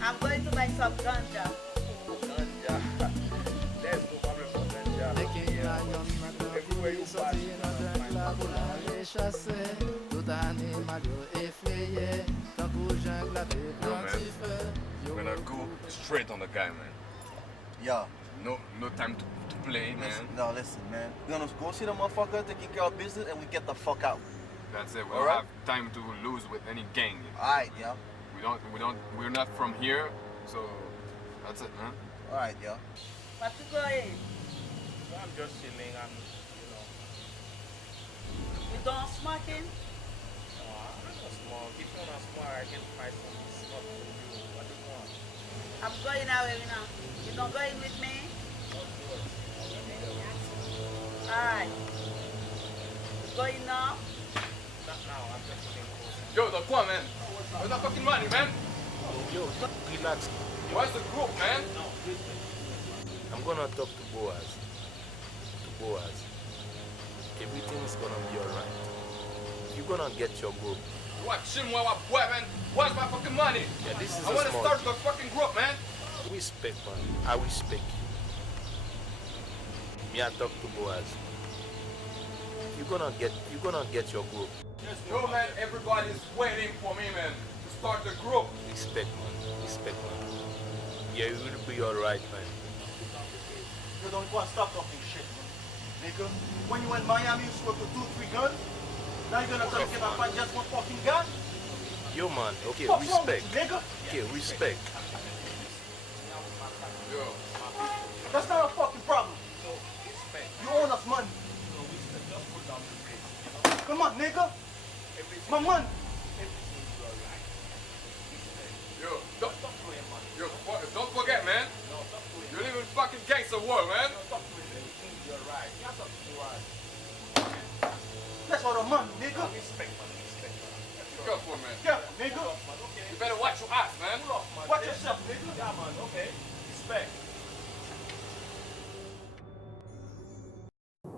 I'm going to buy some ganja. There's no problem for ganja. Everywhere you pass, We're gonna go straight on the guy, man. Yeah. No time to play, man. Listen, man. We're gonna go see the motherfucker, taking care of business, and we get the fuck out. That's it. We All don't right. have time to lose with any gang. Alright, yeah. We're not from here, so that's it, man. Alright, yeah. What you going? I'm just chilling and, You don't smoking? I don't smoke. If you wanna smoke, I can find some smoke for you. What do you want? I'm going away now. You don't go in with me? Alright. Going now? Not now, I'm just chilling. Yo, the quoi, man? Where's that fucking money, man? Yo, relax. Where's the group, man? I'm gonna talk to Boaz. Everything's gonna be alright. You're gonna get your group. What, Shimwa, what, man? Where's my fucking money? Yeah, this is I a want to small start thing. the fucking group, man. Respect, man. I respect you. Me, I talk to Boaz. You're gonna get your group. Yo, man, everybody's waiting for me, man, to start the group. Respect, man. Yeah, you will be alright, man. You don't go and stop talking shit, man. Nigga, when you in Miami, you spoke to 2-3 guns. Now you're gonna tell me to find just one fucking gun? Yo, man. Okay, What's wrong with respect. you, nigga? Okay, respect. That's not a fucking problem. You own a nigga. My money. Don't forget, man. You live in fucking gangster world, man. That's all the money, nigga. Careful, man. Careful, nigga. You better watch your eyes, man. Watch yourself, nigga. Yeah, man. Okay. Respect.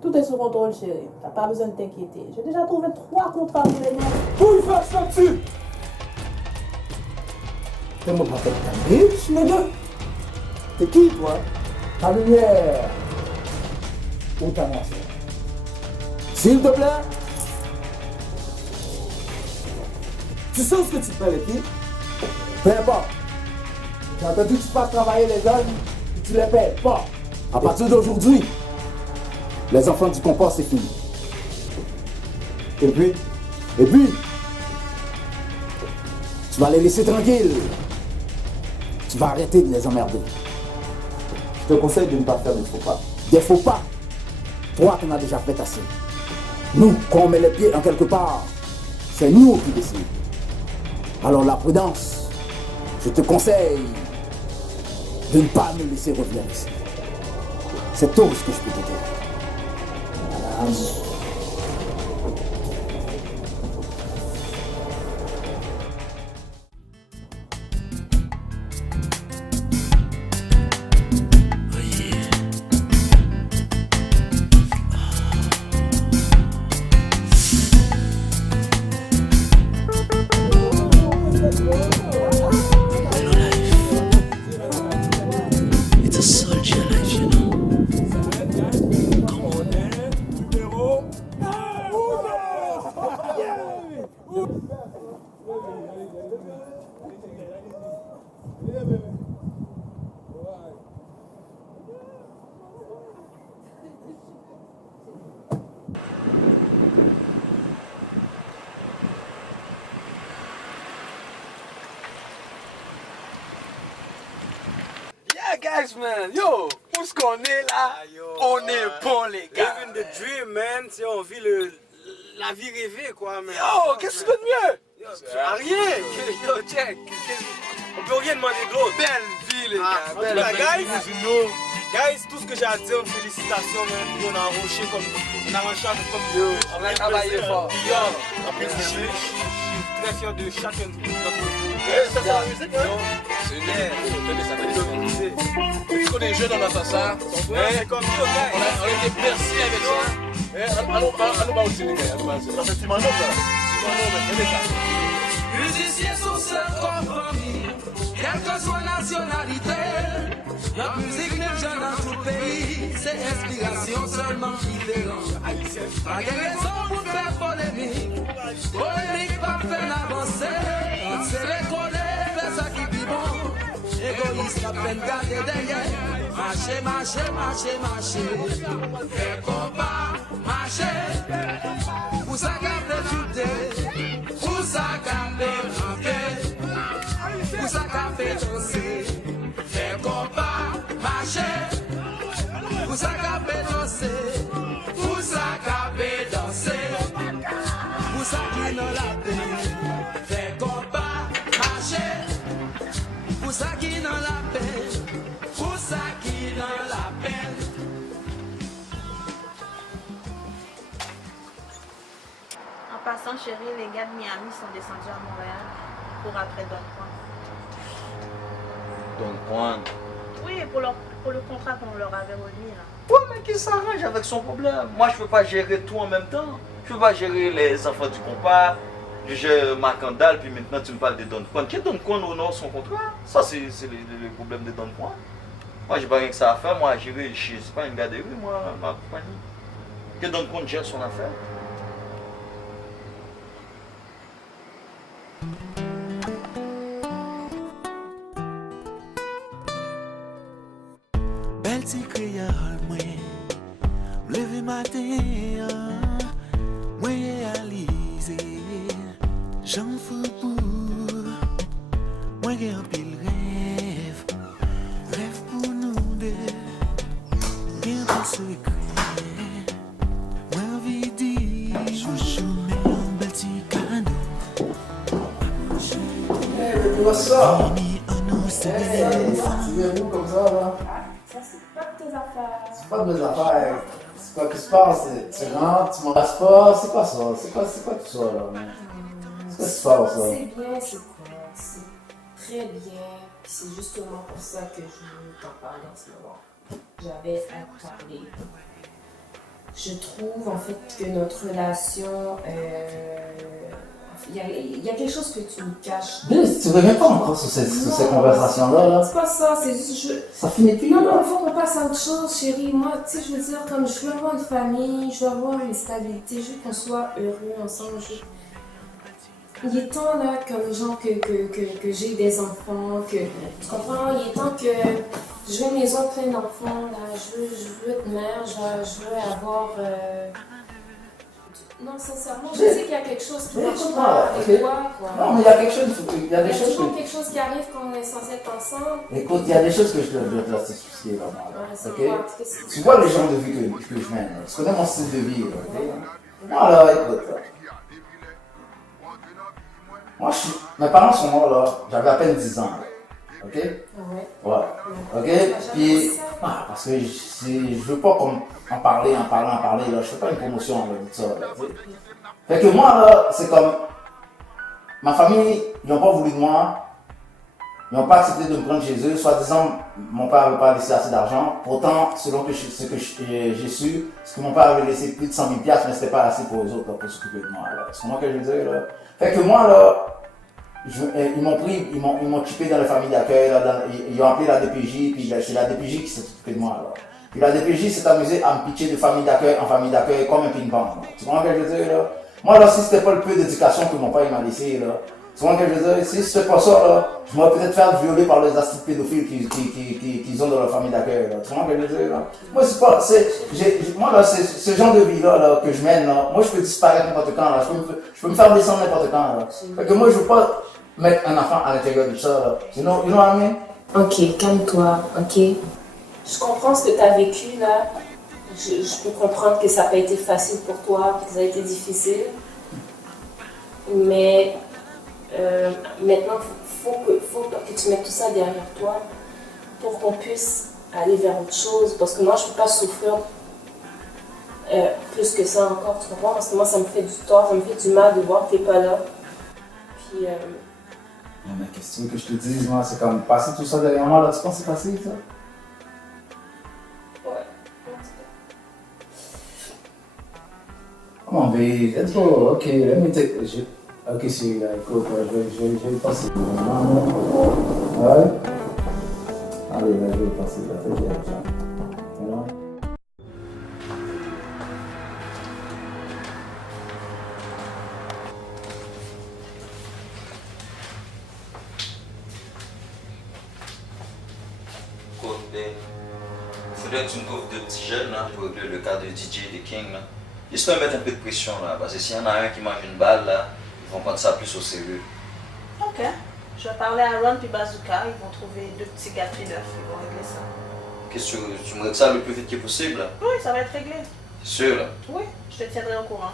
Tout est sous contrôle, chérie. T'as pas besoin de t'inquiéter. J'ai déjà trouvé 3 contrats pour les mecs. Où il fait ça dessus? T'es mon papa, ta bitch, nigga. T'es qui, toi? Ta lumière. Ou ta masse? S'il te plaît. Tu sais ce que tu fais, les filles? Peu importe. J'ai entendu que tu fasses travailler les jeunes et tu les payes pas. À partir d'aujourd'hui, les enfants du compas, c'est fini. Et puis, tu vas les laisser tranquilles. Tu vas arrêter de les emmerder. Je te conseille de ne pas faire des faux pas. Des faux pas? Toi, tu en as déjà fait assez. Nous, quand on met les pieds en quelque part, c'est nous qui décidons. Alors la prudence, je te conseille de ne pas me laisser revenir ici. C'est tout ce que je peux te dire. Madame. It's a soldier life, you know. Yeah, guys, man. Yo, où est-ce qu'on est là? On est bon, les gars. Living the dream, man. Tu sais, on vit la vie rêvée, quoi, man. Yo, qu'est-ce que tu veux de mieux? Rien. Yo, check. On peut rien demander d'autre. Belle vie, les gars. En tout cas, guys, tout ce que j'ai à dire, félicitations, man. On a arraché comme... On a arraché comme... Yo, on a travaillé fort. Yo, je suis très fier de chacun d'entre vous. Ça, c'est la musique, hein? C'est une musique. Tu connais les jeux dans notre ça. C'est comme ça, gars. On a été bercés avec ça. Allons bas aussi, les gars. Ça fait Timano, là. Timano, mais tenez ça. Musiciens sont seuls comme famille, quelle que soit la nationalité. La musique n'est jamais dans tout pays, c'est inspiration seulement qui dérange. Pas de raison pour faire polémique, polémique pas faire avancer. C'est les collègues, faire ça qui vit bon. Égoïste à peine garder derrière. Marcher, marcher, marcher, marcher. Faire combat, marcher. Pour ça garder chuter. Pour ça garder ramper. Pour ça garder danser. Faire combat, marcher. Pour ça garder danser. Pour ça garder danser. Pour ça qui n'a la peine. Faire combat, marcher. Pour ça qui n'a la peine. Pour ça qui n'a la peine. En passant, chérie, les gars de Miami sont descendus à Montréal pour après Don Juan. Don Juan. Oui, pour le contrat qu'on leur avait remis là. Ouais, mais qui s'arrange avec son problème. Moi, je peux pas gérer tout en même temps. Je peux pas gérer les enfants du compas, je gère Macandal, puis maintenant tu me parles de Don Juan. Qui Don Juan honore son contrat? Ça, c'est le problème de Don Juan. Moi, j'ai pas rien que ça à faire. Moi, à gérer, je suis pas une garderie, moi, ma compagnie. Que Don Juan gère son affaire. Bel ti créole mwen, m'leve matin, mwen réalise, j'en fous pour, mwen gen un pile rêve pour nous deux, gen pas secret, mwen envie di, chouchou men what's up? Hey, tu viens où comme ça, là? Ça, c'est pas de tes affaires. C'est pas de mes affaires. C'est quoi qui se passe? Tu rentres, tu m'embrasses pas? C'est quoi ça? C'est quoi tout ça, là? C'est quoi qui se passe, ça? C'est bien, c'est quoi? C'est très bien. C'est justement pour ça que je veux t'en parler en ce moment. J'avais à parler. Je trouve en fait que notre relation, il y a quelque chose que tu me caches. Mais tu reviens pas encore sur ces conversations-là, là? C'est pas ça, c'est juste Ça finit plus, non, là? non, il faut qu'on passe à autre chose, chérie. Moi, tu sais, je veux dire, comme je veux avoir une famille, je veux avoir une stabilité, je veux qu'on soit heureux ensemble. Il est temps, là, comme genre, que j'ai des enfants, que... Tu comprends? Il est temps que je veux une maison pleine d'enfants, là. Je veux être mère, je veux avoir... Non, sincèrement, je sais qu'il y a quelque chose qui marche pas avec toi, quoi. Non, mais il y a quelque chose, il y a des Il y a choses toujours que... quelque chose qui arrive quand on est censé être ensemble. Écoute, il y a des choses que je dois te justifier, là, moi, c'est ok? quoi? Qu'est-ce que Tu vois le genre de vie que je mène, là. Tu connais mon style de vie, là, ok? Moi, là, écoute, là. Moi, mes parents sont morts, là, j'avais à peine 10 ans, là. Ok? Ouais. Ok? Puis, parce que je veux pas en parler, là. Je fais pas une promotion avec tout ça, là. Fait que moi, là, c'est comme. Ma famille, ils n'ont pas voulu de moi. Ils n'ont pas accepté de me prendre chez eux. Soi-disant, mon père n'avait pas laissé assez d'argent. Pourtant, selon ce que j'ai su, c'est que mon père avait laissé plus de 100 000 $, mais c'était pas assez pour eux autres, là, pour s'occuper de moi, là. C'est comment que je veux dire, là? Fait que moi, là, ils m'ont pris, ils m'ont chipé dans la famille d'accueil, là, ils ont appelé la DPJ, puis c'est la DPJ qui s'est occupée de moi, là. Puis la DPJ s'est amusée à me pitcher de famille d'accueil en famille d'accueil comme un ping-pong, là. Tu comprends ce que je veux dire, là? Moi, là, si c'était pas le peu d'éducation que mon père m'a laissé, là, tu comprends ce que je veux dire? Si c'était pas ça, là, je m'aurais peut-être fait violer par les astuces pédophiles qu'ils ont dans leur famille d'accueil, là. Tu comprends ce que je veux dire, là? Moi, moi, là, c'est ce genre de vie-là, là, que je mène, là. Moi, je peux disparaître n'importe quand, là. Je peux me faire descendre n'importe quand, là. Fait que moi, je veux pas mettre un enfant à l'intérieur de ça, là. You know what I mean? Ok, calme-toi, ok? Je comprends ce que tu as vécu, là. Je peux comprendre que ça n'a pas été facile pour toi, que ça a été difficile. Mais maintenant, il faut que tu mettes tout ça derrière toi pour qu'on puisse aller vers autre chose. Parce que moi, je ne peux pas souffrir plus que ça encore, tu comprends? Parce que moi, ça me fait du tort, ça me fait du mal de voir que tu n'es pas là. Puis... Non, mais qu'est-ce que tu veux que je te dise, moi? C'est comme passer tout ça derrière moi, là. Tu penses que c'est facile, ça? Come on, babe, let's go. Ok, let me take. Ok, see, là, écoute, je vais passer. Ouais? Allez, là, je vais passer, là, t'inquiète, ça. You know? Il faudrait que tu me trouves deux petits jeunes là, pour régler le cas de DJ et de King. Là. Histoire de mettre un peu de pression là, parce que s'il y en a un qui mange une balle là, ils vont prendre ça plus au sérieux. Ok. Je vais parler à Ron puis Bazooka, ils vont trouver deux petits gâteries d'œufs, ils vont régler ça. Qu'est-ce que tu me règles ça le plus vite que possible là? Oui, ça va être réglé. C'est sûr là? Oui, je te tiendrai au courant.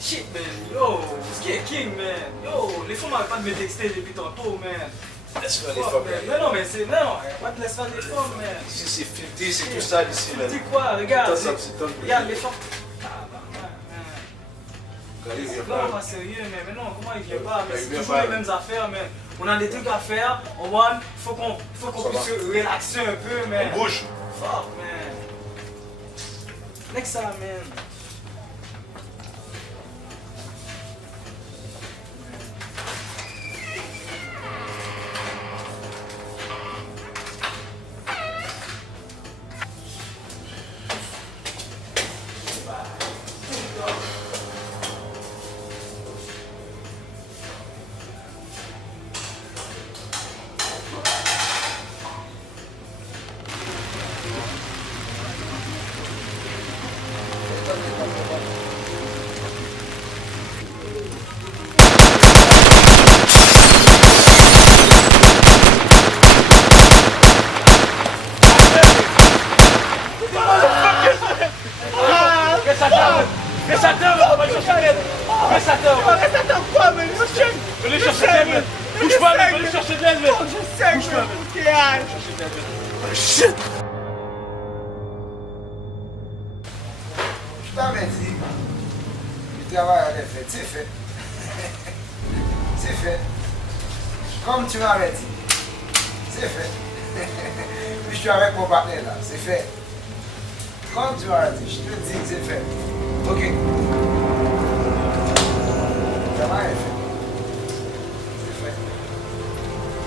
Shit, man. Yo, ce qui est King, man. Yo, les femmes n'arrêtent pas de me texter depuis tantôt, man. Laisse faire les femmes, man. Mais non, mais c'est... Non, pas te laisse faire les femmes, man. Ici, c'est 50, c'est tout ça ici, man. Tu dis quoi? Regarde. Regarde les femmes. Non, pas sérieux, mais non, comment il vient pas? Mais c'est toujours les mêmes affaires, man. On a des trucs à faire, on va, faut qu'on puisse se relaxer un peu, man. On bouge. Fuck, man. Next time, man. man. Bouge pas, man. Va aller chercher de l'aide, man. Je sais que je vais bouquer, Al. Oh, shit. Je t'avais dit, le travail avait fait, c'est fait. C'est fait. Comme tu m'avais dit, c'est fait. Puis je suis avec mon partenaire là, c'est fait. Comme tu m'avais dit, je te dis que c'est fait. Ok. Le travail est fait. C'est fait.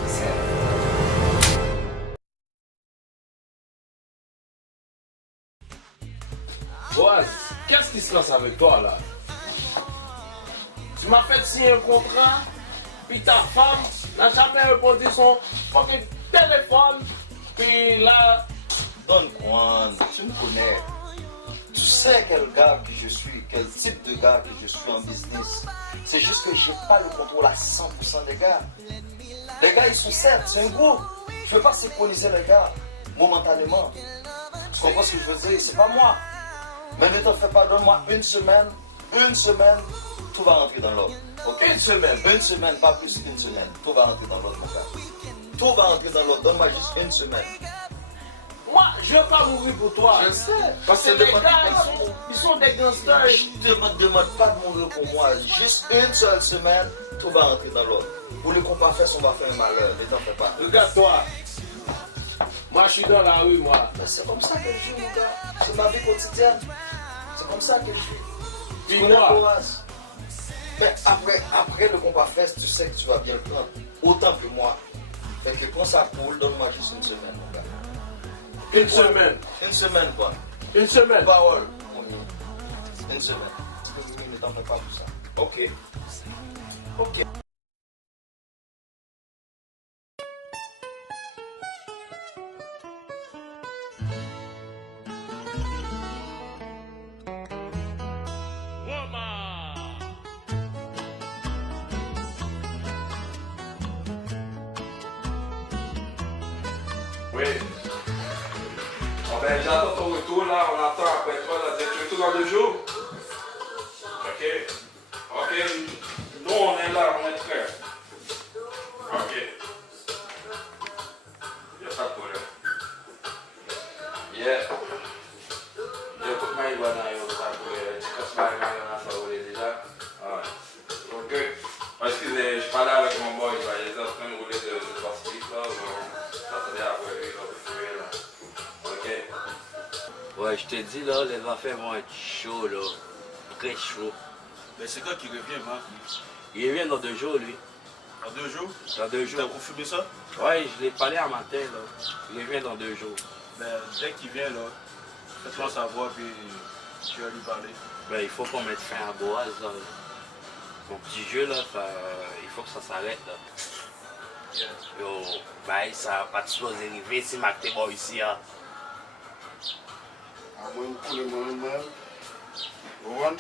C'est fait. Boaz, qu'est-ce qui se passe avec toi là? Tu m'as fait signer un contrat, puis ta femme n'a jamais répondu son fucking téléphone, puis là... Don Juan, tu me connais. Tu sais quel gars que je suis, quel type de gars que je suis en business. C'est juste que j'ai pas le contrôle à 100% des gars. Les gars, ils sont certes, c'est un groupe. Je veux pas synchroniser les gars momentanément. Tu comprends ce que je veux dire? C'est pas moi. Mais ne t'en fais pas, donne-moi une semaine, tout va rentrer dans l'ordre. Okay? Une semaine, pas plus qu'une semaine. Tout va rentrer dans l'ordre, mon gars. Tout va rentrer dans l'ordre, donne-moi juste une semaine. Moi, je vais pas mourir pour toi. Je sais. Parce que les gars, ils sont des gangsters. Je ne demande pas de mourir pour moi. Juste une seule semaine, tout va rentrer dans l'ordre. Pour les qu'on va faire, on va faire un malheur. Ne t'en fais pas. Regarde-toi. Moi, je suis dans la rue, moi. Mais c'est comme ça que je vis, mon gars. C'est ma vie quotidienne. C'est comme ça que je vis. Dis-moi. Mais après le combat fest, tu sais que tu vas bien le prendre. Autant que moi. Fait que quand ça coule, donne-moi juste une semaine, mon gars. Une semaine. Une semaine, quoi. Une semaine. Parole. Une semaine. Ne t'en fais pas pour ça. Ok. Ok. Oui. Bon ben j'attends ton retour là, on attend après toi là. Tu retournes dans 2 jours? Ok. Ok. Nous on est là, on est prêts. Ok. Y'a pas de problème. Yeah. Yo, écoute-moi, il va dans le pas de problème. Tu casses pas les mains, on a fait rouler déjà. Ah. Ok. Excusez, je parlais avec mon boy, il est en train de rouler de Pacifique là. J'attendais après lui, là. Ok. Ouais, je te dis là, les affaires vont être chauds là. Très chauds. Mais c'est quand qu'il revient, Marc? Il revient dans 2 jours, lui. Dans 2 jours? Dans 2 jours. T'as confirmé ça? Ouais, je l'ai parlé un matin là. Il revient dans 2 jours. Ben, dès qu'il vient là, fais-moi savoir puis tu vas lui parler. Ben, il faut qu'on mette fin à Boaz là. Mon petit jeu là, il faut que ça s'arrête là. Yeah. Yo, ben ça va pas de choses arriver si Mac t'es bon ici hein. À moins pour le moment, ouais,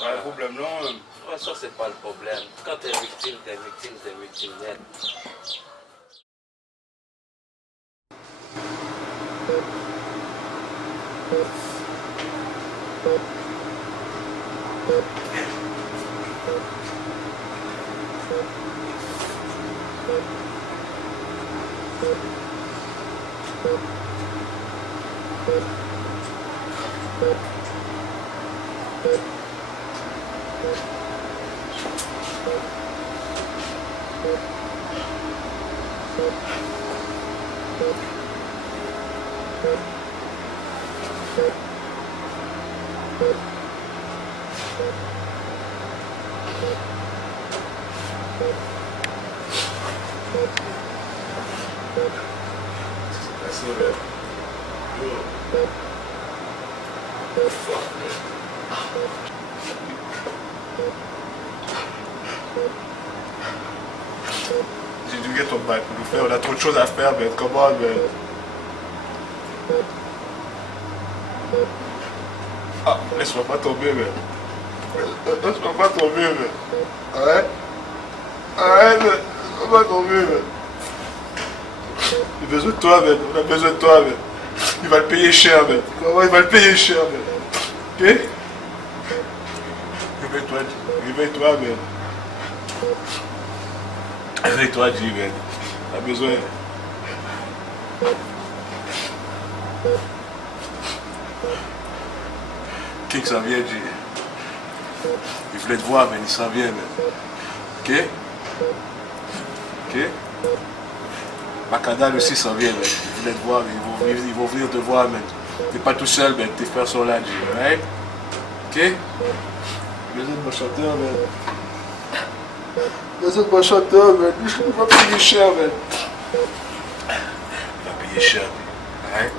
le problème non. Ouais, ça c'est pas le problème. Quand t'es victime net. J'ai dû get ton bac pour nous faire, on a trop de choses à faire, mais comment, mais... Ah, laisse-moi pas tomber, mais... Laisse-moi pas tomber, mais... Arrête. Arrête, mais... Laisse-moi pas tomber, mais... J'ai besoin de toi, mais... On a besoin de toi, mais... Il va le payer cher, mais... Comment il va le payer cher, mais... Ok? Réveille-toi, mais... Avec toi, G, man. T'as besoin. King s'en vient, G. Il voulait te voir, man. Il s'en vient, man. Ok? Ok? Macadal aussi s'en vient, man. Il voulait te voir, mais ils vont venir te voir, man. T'es pas tout seul, man. Tes frères sont là, G. Right? Ok? Besoin de mon chanteur, man. Besoin de mon chanteur, man. Il va payer cher, man. Il va payer cher, man. Right?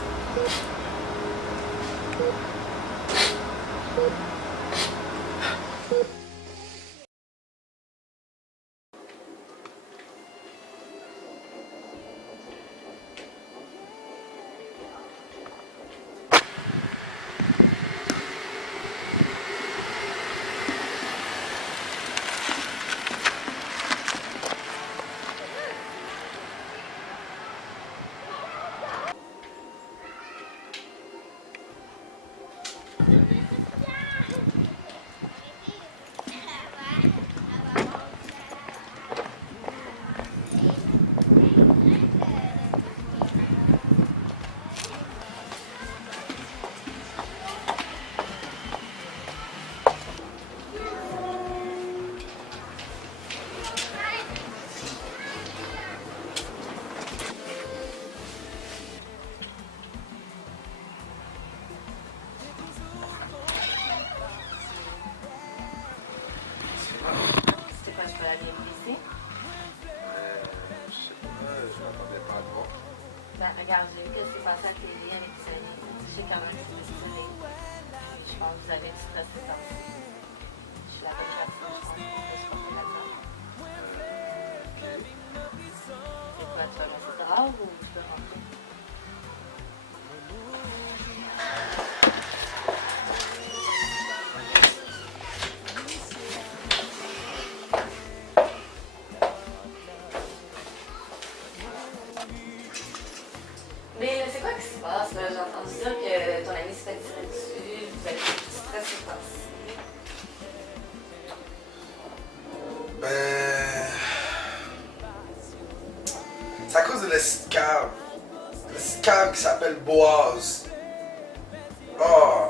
Regarde, j'ai vu que c'est passé à la télé avec Tony. Je sais quand même que c'est décidé. Je pense que vous avez du stress de temps. Je suis la bonne personne, je pense, pour se porter là-dedans. C'est quoi, tu vas me laisser dehors ou je peux rentrer? Mais c'est quoi qui se passe, là? J'ai entendu dire que ton ami s'est fait tirer dessus, vous avez du stress sur temps-ci. Ben... C'est à cause de la sitcam. La sitcam qui s'appelle Boaz. Oh,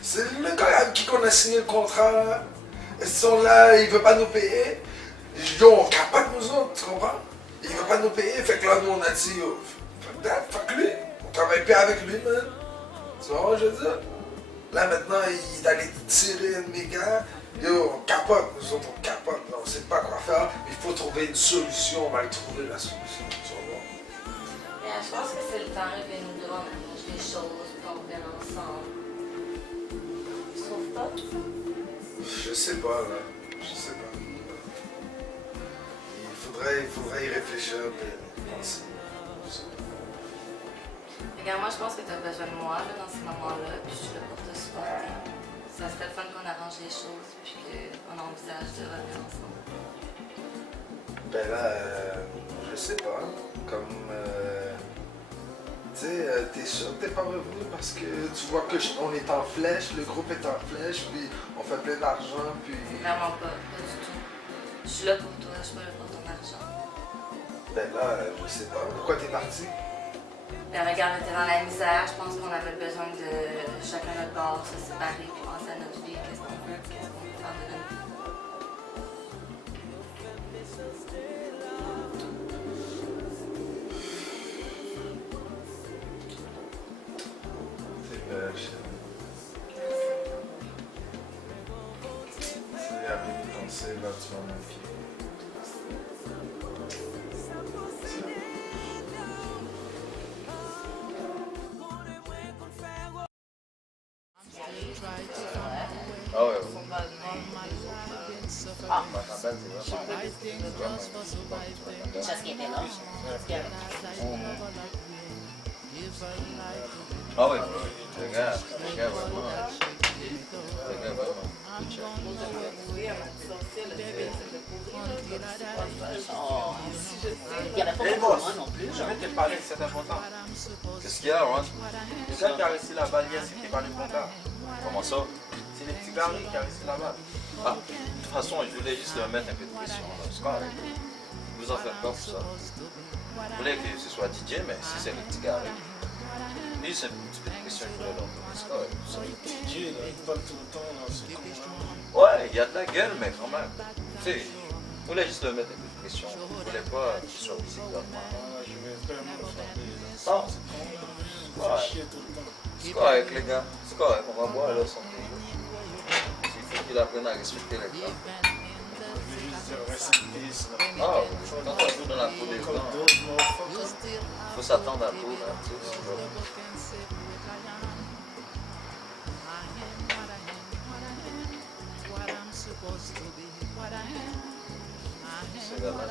c'est le gars avec qui qu'on a signé le contrat. Ils sont là, il veut pas nous payer. Yo, on capote nous autres, tu comprends? Il veut pas nous payer, fait que là, nous, on a dit, yo, fuck lui, on travaille plus avec lui, man. Tu vois, je veux dire? Là, maintenant, il est allé tirer un de mes gars. Yo, on capote, nous autres, on capote. Là, on sait pas quoi faire. Il faut trouver une solution, on va y trouver la solution, tu vois. Yeah, je pense que c'est le temps que nous devons arranger les choses pour qu'on revienne ensemble. Tu trouves pas? Je sais pas, là. Je sais pas. Il faudrait y réfléchir et penser. Regarde, moi je pense que tu as besoin de moi là, dans ces moments-là, puis je suis là pour te supporter. Ça serait le fun qu'on arrange les choses, puis qu'on envisage de revenir ensemble. Ben là, je sais pas. Comme. Tu sais, t'es sûr que t'es pas revenu parce que tu vois que on est en flèche, le groupe est en flèche, puis on fait plein d'argent, puis. Vraiment pas du tout. Je suis là pour toi, je suis pas là pour ton argent. Ben là, je sais pas. Pourquoi t'es parti? Ben regarde, on était dans la misère, je pense qu'on avait besoin de chacun notre bord, se séparer, puis penser à notre vie, qu'est-ce qu'on veut, qu'est-ce qu'on peut faire de notre vie. C'est belle, c'est à bien y penser, là, tu vas mon pied. Ah ouais. Ah, ma belle, c'est vraiment. Chasse qui était là. Ah ouais, le gars vraiment. Le gars vraiment. Il n'y avait pas Hey, de boss, moi non plus. je vais te parler, c'est important. Qu'est-ce qu'il y a, Ron? Le gars qui a reçu la balle hier, c'était pas le comptable. Comment ça? C'est les petits garés qui a reçu la balle. Ah, toute façon, je voulais juste leur mettre un peu de pression. C'est correct. Vous en faites pas pour ça. Je voulais que ce soit DJ, mais si c'est le petit gars, lui, c'est un petit peu de pression que je voulais leur donner. C'est correct. DJ, là, il parle tout le temps, là, c'est comment? Ouais, il y a de la gueule, mais quand même. Tu sais, je voulais juste leur mettre un peu de pression. Je voulais pas qu'il soit visible normalement. Je vais vraiment le frapper. Non. C'est con, chier tout le temps. C'est correct, les gars. C'est correct, on va boire leur santé. Il faut qu'il apprenne à respecter les gars. Je vais juste dire rest in peace, là. Ah, quand on joue dans la peau des blancs, il faut s'attendre à tout, là, tu sais, c'est gars-là,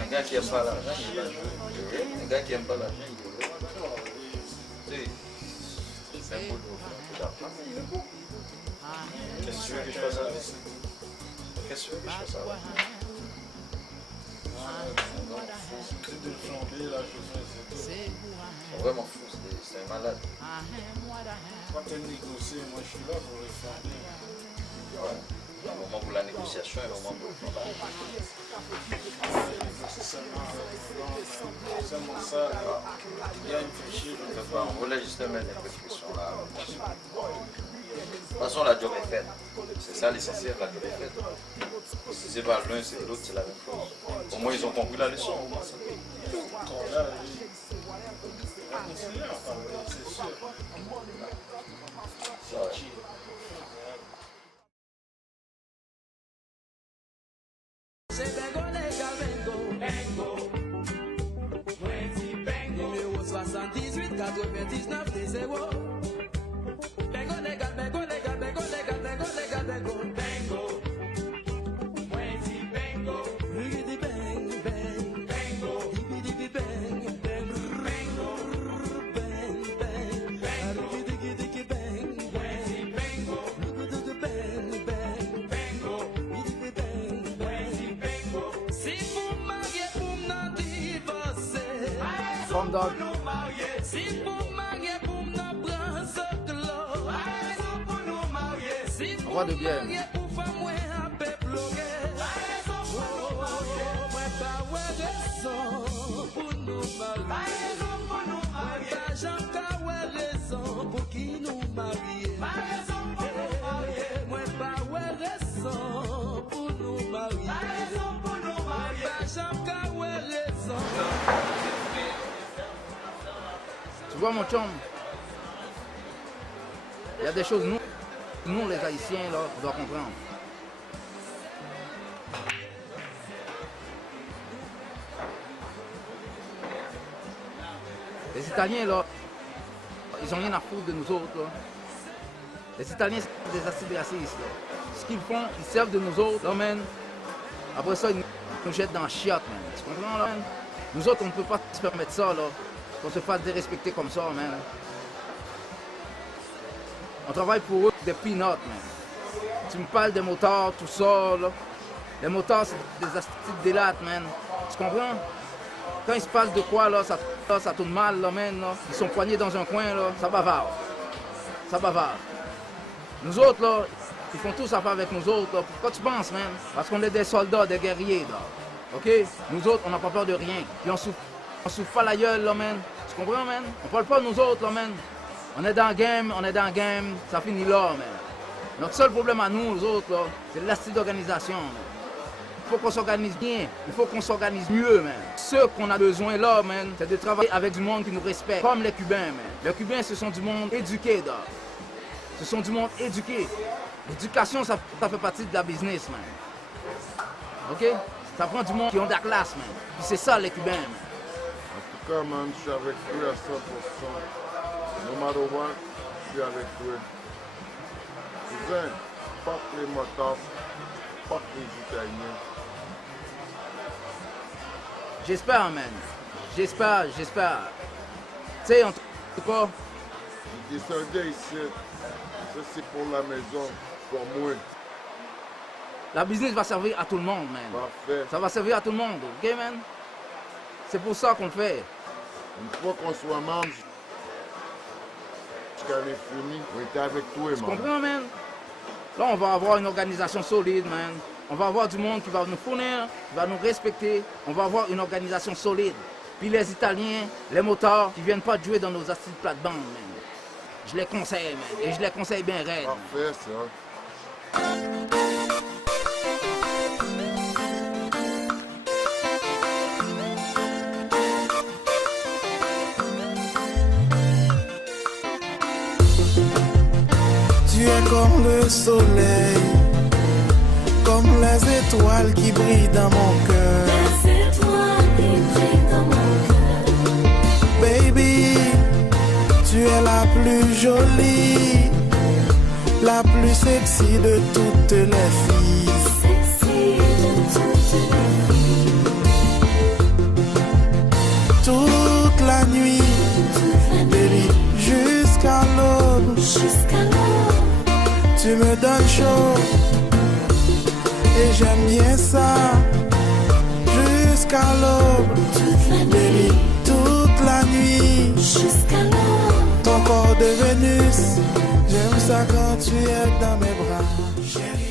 un gars qui aime pas l'argent, il va jouer. Un gars qui aime pas l'argent, il va jouer. Tu sais, c'est un peu d'argent. Qu'est-ce que tu veux que je fasse avec ça? Qu'est-ce que tu veux que je fasse avec ça? De le flamber, là, je fais, c'est tout. C'est vraiment fou, c'est un malade. Quand tu négocier, moi je suis là pour le flamber. Ouais. Un moment pour la négociation, un moment pour le flambage. C'est seulement ça, là. Il y a une fichier. On voulait juste mettre un peu de pression là. De toute façon, la job est faite. C'est ça l'essentiel, la job est faite. Si c'est pas l'un, c'est l'autre, c'est la même chose. Au moins, ils ont compris la leçon. Numéro 78 99 des 0. Bengo légal, bengo légal, bengo légal, bengo légal, bengo. Bengo. Wendy bengo. Rigidi bang bang. Bengo. Dibi bang bang. Bengo. Bang bang. Bengo. Rigidi digi bang. Wendy bengo. Rigidi bang bang. Bengo. Dibi bang bang. Bengo. Si vous mariez pour me divorcer. From dog. Si vous mariez pour me prendre ce clos. Si vous Roi de bière. mariez pour faire moi un peu bloqué. Moi pas raison pour nous marier. Pas Jean qui a raison pour qui nous marier. Moi pas raison pour nous marier. Pas Jean qui a raison. Tu vois mon chum, il y a des choses, nous les Haïtiens, là, on doit comprendre. Les Italiens, là, ils ont rien à foutre de nous autres, là. Les Italiens, c'est des acides racistes, là. Ce qu'ils font, ils servent de nous autres, là, man. Après ça, ils nous jettent dans la chiotte, man. Tu comprends, là, man? Nous autres, on ne peut pas se permettre ça, là. Qu'on se fasse dérespecter comme ça, man. On travaille pour eux des peanuts, man. Tu me parles des motards, tout ça, là. Les motards, c'est des astuces délates, man. Tu comprends? Quand il se passe de quoi, là, ça tourne mal, là, man, là. Ils sont poignés dans un coin, là. Ça bavarde. Ça bavarde. Nous autres, là, ils font tous affaire avec nous autres, là. Pourquoi tu penses, man? Parce qu'on est des soldats, des guerriers, là. OK? Nous autres, on n'a pas peur de rien. Puis on souffre pas la gueule, là, man. Tu comprends, man? On parle pas de nous autres, là, man. On est dans le game, ça finit là, man. Notre seul problème à nous, nous autres, là, c'est l'astuce d'organisation, man. Il faut qu'on s'organise bien, il faut qu'on s'organise mieux, man. Ce qu'on a besoin là, man, c'est de travailler avec du monde qui nous respecte, comme les Cubains, man. Les Cubains, ce sont du monde éduqué, là. Ce sont du monde éduqué. L'éducation, ça fait partie de la business, man. OK? Ça prend du monde qui ont de la classe, man. Puis c'est ça, les Cubains, man. En tout cas, man, je suis avec toi à 100%. No matter what, je suis avec toi. Cousin, pas que les motards, pas que les Italiens. J'espère, man. J'espère. Tu sais, en tout cas... Je descendais ici. Ça, c'est pour la maison, pour moi. La business va servir à tout le monde, man. Parfait. Ça va servir à tout le monde, ok, man? C'est pour ça qu'on le fait. Une fois qu'on soit membre, jusqu'à l'infini, on était avec toi, man. Tu comprends, man? Là, on va avoir une organisation solide, man. On va avoir du monde qui va nous fournir, qui va nous respecter. On va avoir une organisation solide. Puis les Italiens, les motards, qui viennent pas jouer dans nos astuces de plate-bande, man. Je les conseille, man. Et je les conseille bien raide. Parfait, ça. Tu es comme le soleil, comme les étoiles qui brillent dans mon cœur. Les étoiles qui brillent dans mon cœur. Baby, tu es la plus jolie, la plus sexy de toutes les filles. Sexy de toutes les filles. Toute la nuit, baby, jusqu'à l'aube. Jusqu'à l'aube. Tu me donnes chaud et j'aime bien ça. Jusqu'à l'aube, baby, toute la nuit. Jusqu'à l'aube. Ton corps de Vénus, j'aime ça quand tu es dans mes bras. Chérie.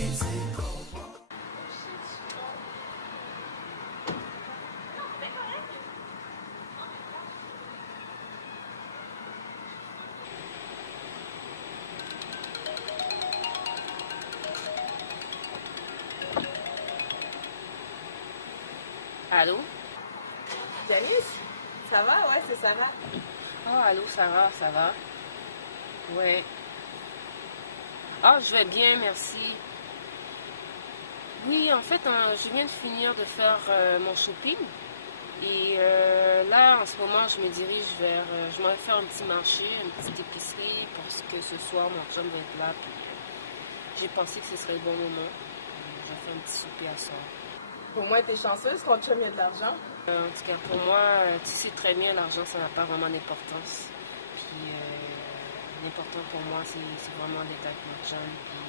Allô? Janice, ça va? Ouais, c'est Sarah. Oh, allô, Sarah, ça va? Ouais. Ah, je vais bien, merci. Oui, en fait, je viens de finir de faire mon shopping. Et là, en ce moment, je me dirige vers... je m'en vais faire un petit marché, une petite épicerie, parce que ce soir, mon chum va être là. Puis j'ai pensé que ce serait le bon moment. Je vais faire un petit souper à soir. Pour moi, t'es chanceuse quand tu as mis de l'argent. En tout cas, pour moi, tu sais très bien, l'argent, ça n'a pas vraiment d'importance. Puis, l'important pour moi, c'est vraiment d'être avec mon chum, puis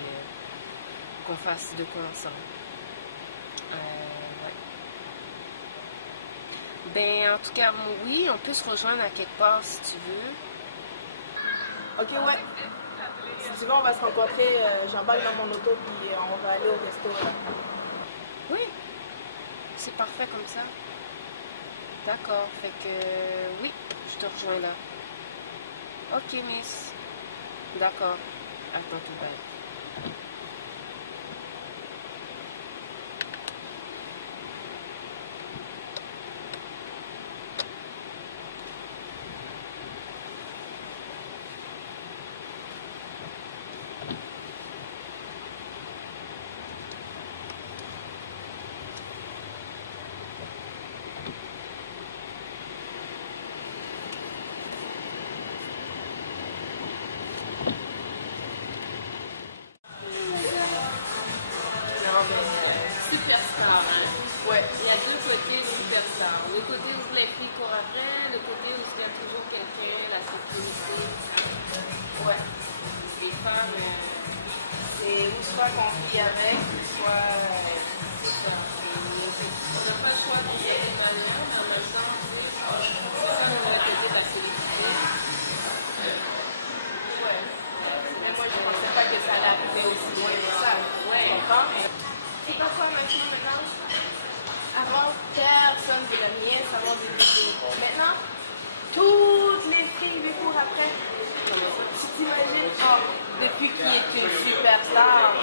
qu'on fasse de quoi ensemble. Ouais. Ben, en tout cas, oui, on peut se rejoindre à quelque part si tu veux. Ok, ouais. Si tu veux, on va se rencontrer. J'embarque dans mon auto, puis on va aller au resto. Là. Oui. C'est parfait comme ça. D'accord, fait que oui, je te rejoins là. Ok, miss. D'accord. Attends tout bye. Superstar, hein? Ouais. Il y a deux côtés superstar. Le côté où les filles courent après, le côté où il y a toujours quelqu'un, la sécurité. Ouais. Les femmes, c'est soit qu'on vit avec, soit c'est ça. On n'a pas le choix de vivre avec dans le monde, en même temps, c'est ça, on va côté de la sécurité. Ouais. Mais moi, je pensais pas que ça allait arriver aussi loin que ça. Ouais. Tu comprends? C'est pas ça maintenant. Avant, personne de la nièce, avant de dire. Maintenant, toutes les filles lui courent après. Tu t'imagines, depuis qu'il est une superstar,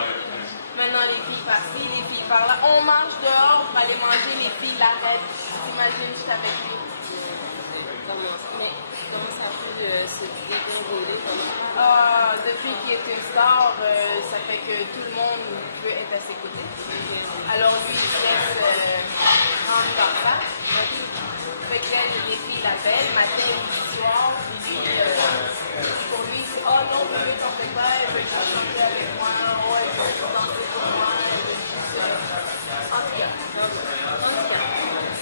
maintenant les filles par-ci, les filles par-là. On marche dehors pour aller manger, les filles l'arrêtent. Tu t'imagines, je suis avec lui. Mais comment ça peut se dérouler? Depuis qu'il est une star, ça fait que tout le monde veut être à ses côtés. Alors lui, il se laisse rentrer dans ça. Fait que les filles l'appellent, matin, midi, soir. Pour lui, c'est « Oh non, je veux t'en fais pas, elle veut juste chanter avec moi. Oh, elle veut juste danser pour moi. Elle veut juste... » En tout cas,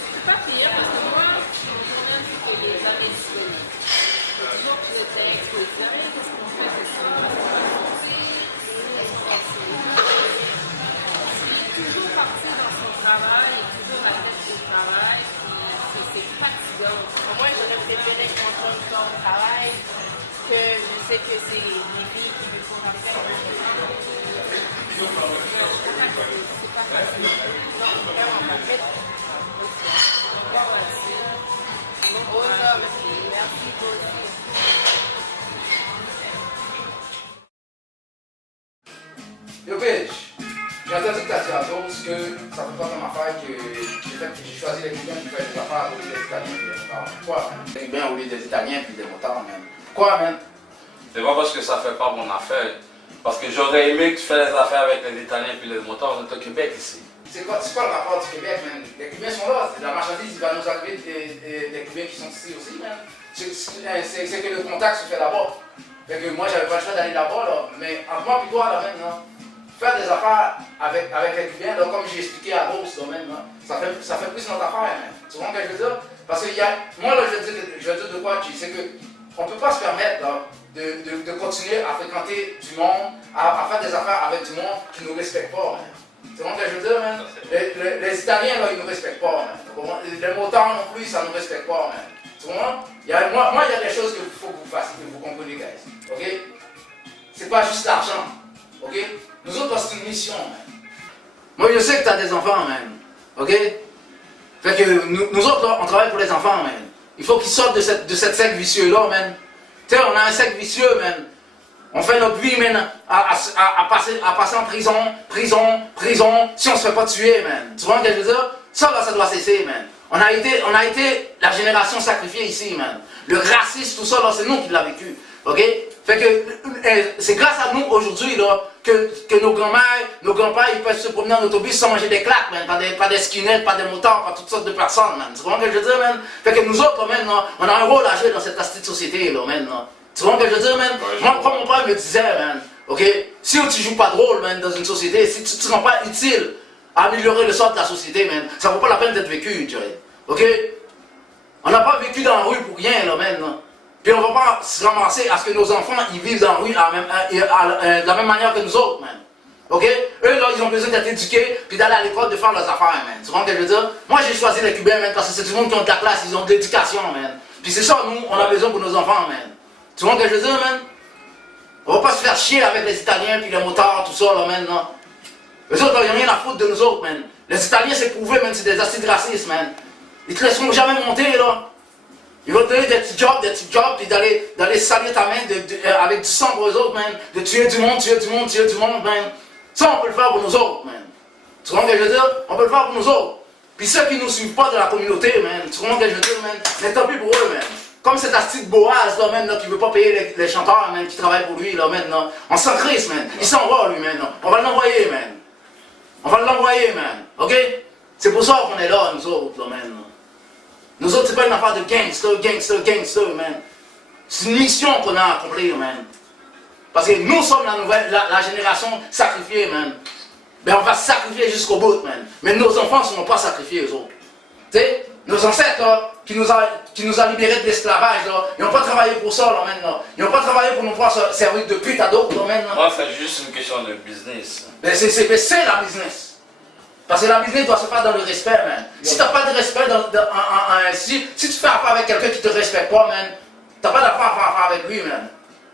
c'est pas pire parce que moi, mon problème, c'est que les hommes sont disponibles. Il faut toujours que je t'ai exposé. Qu'est-ce qu'on fait, c'est ça? Yo bitch, j'ai entendu que t'as dit à Dose que ça fait pas comme affaire que j'ai choisi les Cubains qui font des affaires au lieu des Italiens puis des motards. Pourquoi, man? Les Cubains au lieu des Italiens puis des motards, man. Pourquoi, man? C'est pas parce que ça fait pas mon affaire. Parce que j'aurais aimé que tu fasses les affaires avec les Italiens puis les motards. On est au Québec ici. C'est quoi le rapport du Québec, man? Les Cubains sont là, la marchandise il va nous arriver des Cubains qui sont ici aussi, man. C'est que le contact se fait là-bas. Fait que moi j'avais pas le choix d'aller là-bas, là. Mais entre moi et toi, là, même, là, faire des affaires avec les Cubains, là, comme j'ai expliqué à Rose, là, même, là, ça fait plus notre affaire, man. Tu vois ce que je veux dire? Parce que moi, là, je veux dire de quoi, c'est que on peut pas se permettre, là, de continuer à fréquenter du monde, à faire des affaires avec du monde qui nous respecte pas, man. Tu vois ce que je veux dire, man? Les Italiens, là, ils nous respectent pas, man. Les motards non plus, ça nous respecte pas, man. Tu vois? Moi, il y a des choses qu'il faut que vous fassiez, que vous compreniez, guys. Ok? C'est pas juste l'argent. Ok? Nous autres, c'est une mission, man. Moi, je sais que tu as des enfants, man. Ok? Fait que nous autres, là, on travaille pour les enfants, man. Il faut qu'ils sortent de cette cercle vicieux-là, man. Tu sais, on a un cercle vicieux, man. On fait notre vie, man, à passer en prison, si on se fait pas tuer, man. Tu vois ce que je veux dire? Ça, là, ça doit cesser, man. On a été la génération sacrifiée ici, man. Le racisme, tout ça, là, c'est nous qui l'avons vécu. Ok? Fait que c'est grâce à nous aujourd'hui, là, que nos grands-mères, nos grands-pères, ils peuvent se promener en autobus sans manger des claques, man. Pas des skinheads, pas des motards, pas toutes sortes de personnes, man. Tu vois ce que je veux dire, man? Fait que nous autres, là, man, on a un rôle à jouer dans cette petite société, là, man. Tu vois ce que je veux dire, man? Moi, comme mon père me disait, man, ok? Si tu joues pas de rôle, man, dans une société, si tu ne rends pas utile à améliorer le sort de la société, man, ça vaut pas la peine d'être vécu, tu vois. Ok? On n'a pas vécu dans la rue pour rien, là, man. Puis on va pas se ramasser à ce que nos enfants, ils vivent dans la rue de la même manière que nous autres, man. Ok? Eux, là, ils ont besoin d'être éduqués, puis d'aller à l'école, de faire leurs affaires, man. Tu vois ce que je veux dire? Moi, j'ai choisi les Cubains, man, parce que c'est du monde qui ont de la classe, ils ont de l'éducation, man. Puis c'est ça, nous, on a besoin pour nos enfants, man. Tu vois ce que je veux dire, man? On va pas se faire chier avec les Italiens, puis les motards, tout ça, là, man, non? Les autres, ils n'ont rien à foutre de nous autres, man. Les Italiens, c'est prouvé, man, c'est des acides racistes, man. Ils te laisseront jamais monter, là. Ils vont te donner des petits jobs, puis d'aller salir ta main avec du sang pour eux autres, man. De tuer du monde, man. Ça, on peut le faire pour nous autres, man. Tu vois ce que je veux dire? On peut le faire pour nous autres. Puis ceux qui ne nous suivent pas de la communauté, man. Tu vois ce que je veux dire, man? Mais tant pis pour eux, man. Comme cet asti de Boaz, là, man, là, qui veut pas payer les chanteurs, man, qui travaillent pour lui, là, man, là. On s'en crisse, man. Il s'en va, lui, man. Là. On va l'envoyer, man. On va l'envoyer, man. Ok? C'est pour ça qu'on est là, nous autres, là, man. Là. Nous autres, c'est pas une affaire de gangster, man. C'est une mission qu'on a accomplie, man. Parce que nous sommes la génération sacrifiée, man. Ben, on va se sacrifier jusqu'au bout, man. Mais nos enfants ne seront pas sacrifiés, eux autres. Tu sais, nos ancêtres, là, qui nous a libérés de l'esclavage, là, ils n'ont pas travaillé pour ça, là, man, là. Ils n'ont pas travaillé pour nous pouvoir servir de pute à d'autres, là, man, là. Moi, c'est juste une question de business. Ben, c'est la business. Parce que la business doit se faire dans le respect, man. Si tu n'as pas de respect, si tu fais affaire avec quelqu'un qui ne te respecte pas, man, tu n'as pas d'affaire à faire avec lui, man.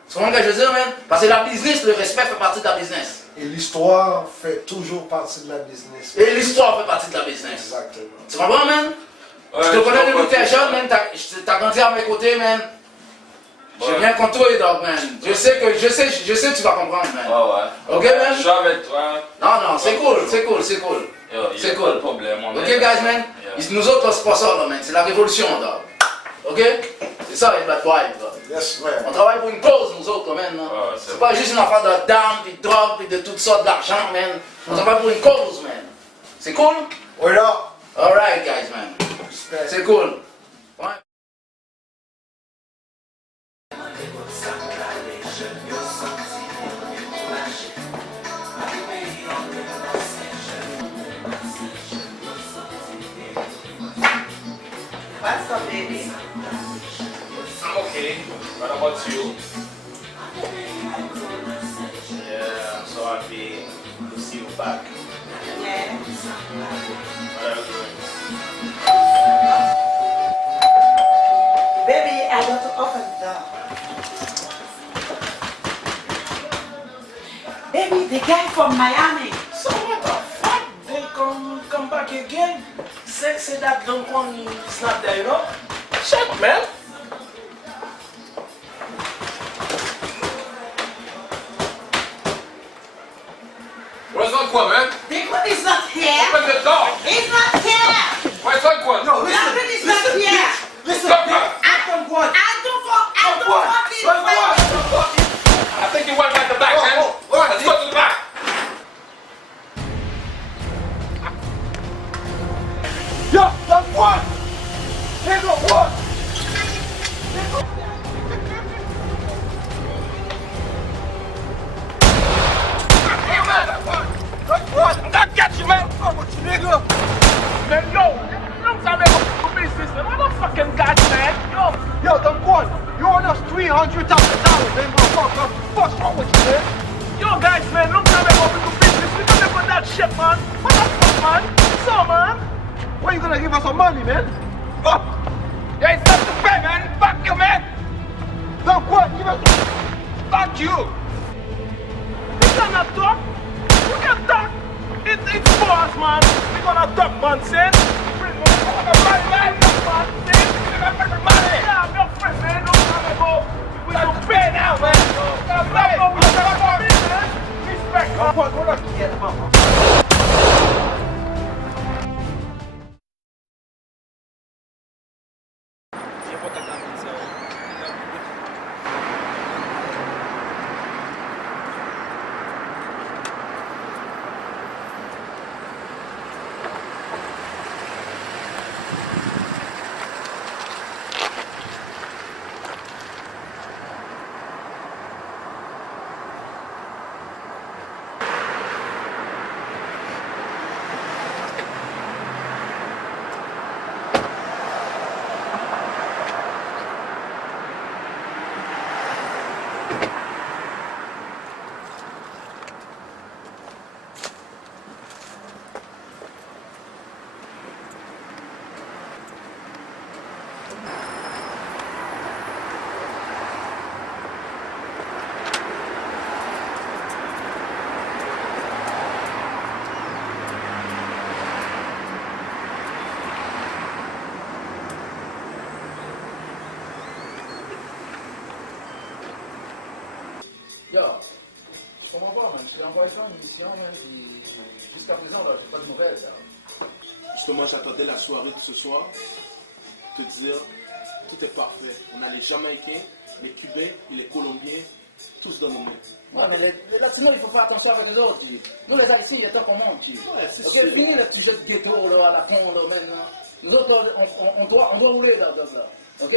Tu comprends ce que je veux dire, man? Parce que la business, le respect fait partie de la business. Et l'histoire fait toujours partie de la business. Et l'histoire fait partie de la business. Exactement. Tu comprends, man? Ouais, je te connais depuis que t'es jeune, man. T'as grandi à mes côtés, man. J'ai bien contrôlé, dog, man. Je sais que tu vas comprendre, man. Ouais. Ok, man? Je suis avec toi. Non, c'est cool. C'est cool. Pas de problème. Ok, guys, man? Nous autres, c'est pas ça, là, man. C'est la révolution, dog. Ok? C'est ça, les bad boys, dog. Yes, man. On travaille pour une cause, nous autres, man. C'est pas juste une affaire de d'armes, puis de drogue, puis de toutes sortes d'argent, man. On travaille pour une cause, man. C'est cool? Oui, là. Alright, guys, man. C'est cool. Ouais. What's up, baby? I'm okay. What about you? Yeah, I'm so happy to see you back. Yeah. What are you doing? Baby, I want to open the door. Baby, the guy from Miami. So what the fuck? They come back again? Say that Don Juan is not there, you know? Shit, man. Where's Don Juan, man? Big one is not here. Open the door. He's not here. Where's Don Juan? No, listen. He's not here. Listen, Don Juan. I think you went back to back, man. Let's go to the back. Yo, Don Juan! Hey, Don Juan! Hey, man, Don Juan! I'm gonna get you, man! Oh, what you nigga? Man, yo! Long time ago, for business, man. What the fucking guys, man? Yo, Don Juan, you owe us $300,000, man, motherfucker. What's wrong with you, man? Yo, guys, man, long time ago, we do business. We don't live on that shit, man. What the fuck, man? So, man? When you gonna give us some money, man? Oh. Yeah, it's not to pay, man. Fuck you, man. Don Juan, give us... Fuck you. We cannot talk. We can talk. It's for us, man. We gonna talk, man, son. Bring money, man. Man, son. Money. Yeah, I'm your friend, man. Long time ago. We don't pay now, man. Respect, man. What are you getting, man? Yo, je comprends pas, man. Je t'ai envoyé ça en mission, man. Puis jusqu'à présent, on fait pas de nouvelles, gars. Justement, j'attendais la soirée de ce soir. Te dire, tout est parfait. On a les Jamaïcains, les Cubains et les Colombiens, tous dans nos mains. Ouais, mais les Latinos, il faut faire attention avec les autres, tu. Nous, les Haïtiens, il y a tant qu'on monte, tu. Ouais, c'est ok, sûr. fini le petit jeu de ghetto, là, à la con, là, même, là. Nous autres, là, on doit rouler, là, là. Ok?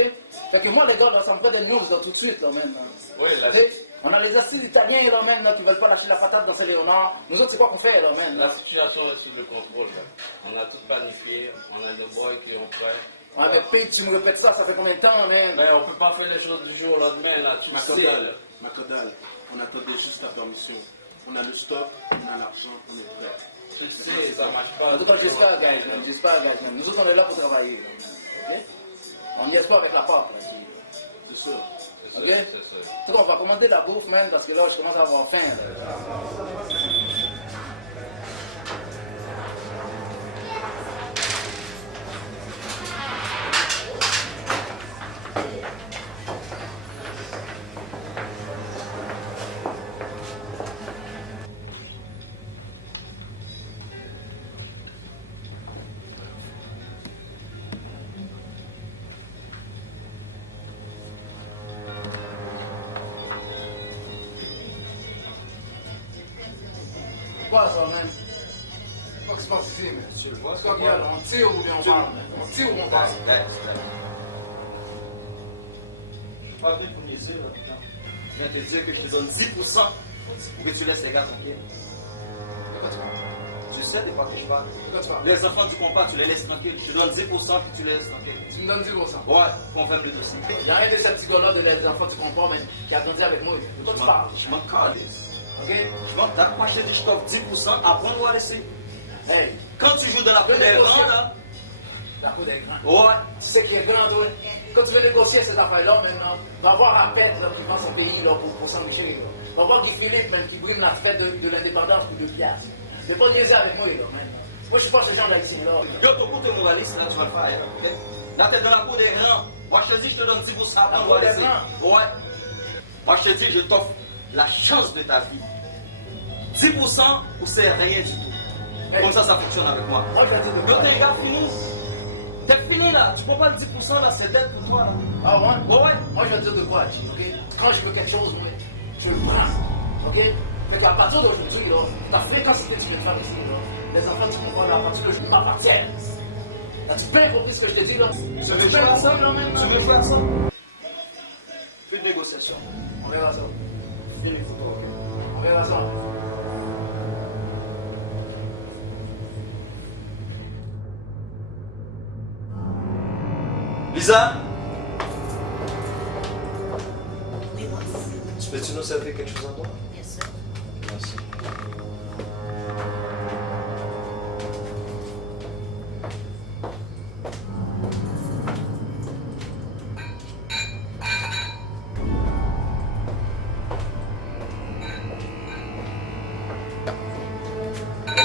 Fait que moi, les gars, là, ça me fait des news, là, tout de suite, là, même. Oui, là. On a les assises italiens, là, même, là, qui veulent pas lâcher la patate dans Saint-Léonard. Nous autres, c'est quoi qu'on fait, là, même, là? La situation est sous le contrôle. Là. On a tout planifié, on a nos boys qui ont prêt. Ouais, mais Pete, tu me répètes ça fait combien de temps, man? Ben, on peut pas faire des choses du jour au lendemain, là, tu sais. Macodal, on attendait juste la permission. On a le stock, on a l'argent, on est prêt. Tu sais, ça marche pas. En tout cas, j'espère, gars, nous autres, on est là pour travailler, là. Ok? On n'y est pas avec la porte, là. C'est sûr. Ok? C'est bon, on va commander la bouffe, man, parce que là, je commence à avoir faim, là. Quoi ça, man? C'est pas ce qui se passe ici, man. Tu le vois? C'est quoi qu'il y a là? On tire ou bien on parle? On tire ou on parle? Je suis pas venu pour niaiser, là, putain. Je viens te dire que je te donne 10% pour que tu laisses les gars tranquilles. De quoi tu parles? Tu sais de quoi que je parle? De quoi tu parles? Les enfants du compas, tu les laisses tranquilles. Je te donne 10% pour que tu les laisses tranquilles. Tu me donnes 10%? Ouais, pour faire plus aussi. Il y a un de ces petits gars-là, des enfants du compas, man, qui a grandi avec moi. De quoi tu parles? Je m'en calisse. Ok? T'as pas acheté, je t'offre 10%, après on doit laisser. Hey! Quand tu joues dans la cour des grands, là. La cour des grands? Ouais. Tu sais qui est grand, toi? Quand tu veux négocier ces affaires-là, maintenant, va voir à peine là, qui vend son pays là, pour s'enrichir. On va voir Guy Philippe, man, qui brime la fête de l'indépendance pour 2 piastres. Mais pas niaiser avec moi, là, man. Moi, je suis pas ce genre d'haïtien, là. Yo, beaucoup de moralistes, là, tu vas le faire, ok? Là, t'es dans la cour des grands. Moi, je te dis, je te donne 10% La pour cour des aller. grands? Ouais. Moi, je te dis, je t'offre la chance de ta vie. 10% ou c'est rien du tout. Comme ça fonctionne avec moi. Yo, t'es gars, fini. T'es fini là, tu prends pas le 10% là, c'est dead pour toi là. Ah ouais? Ouais. Moi je vais te dire de quoi, ok? Quand je veux quelque chose, moi, je le prends. Ok? Fait qu'à partir d'aujourd'hui, là, ta fréquence que tu viens de faire ici, là, les enfants, tu comprends, là, à partir d'aujourd'hui, m'appartiennent. As-tu bien compris ce que je te dis là? Tu veux faire ça? Tu veux faire ça? Plus de négociation. On verra ça. On verra ça. Lisa? Tu peux-tu nous servir quelque chose à boire? Bien sûr. Merci.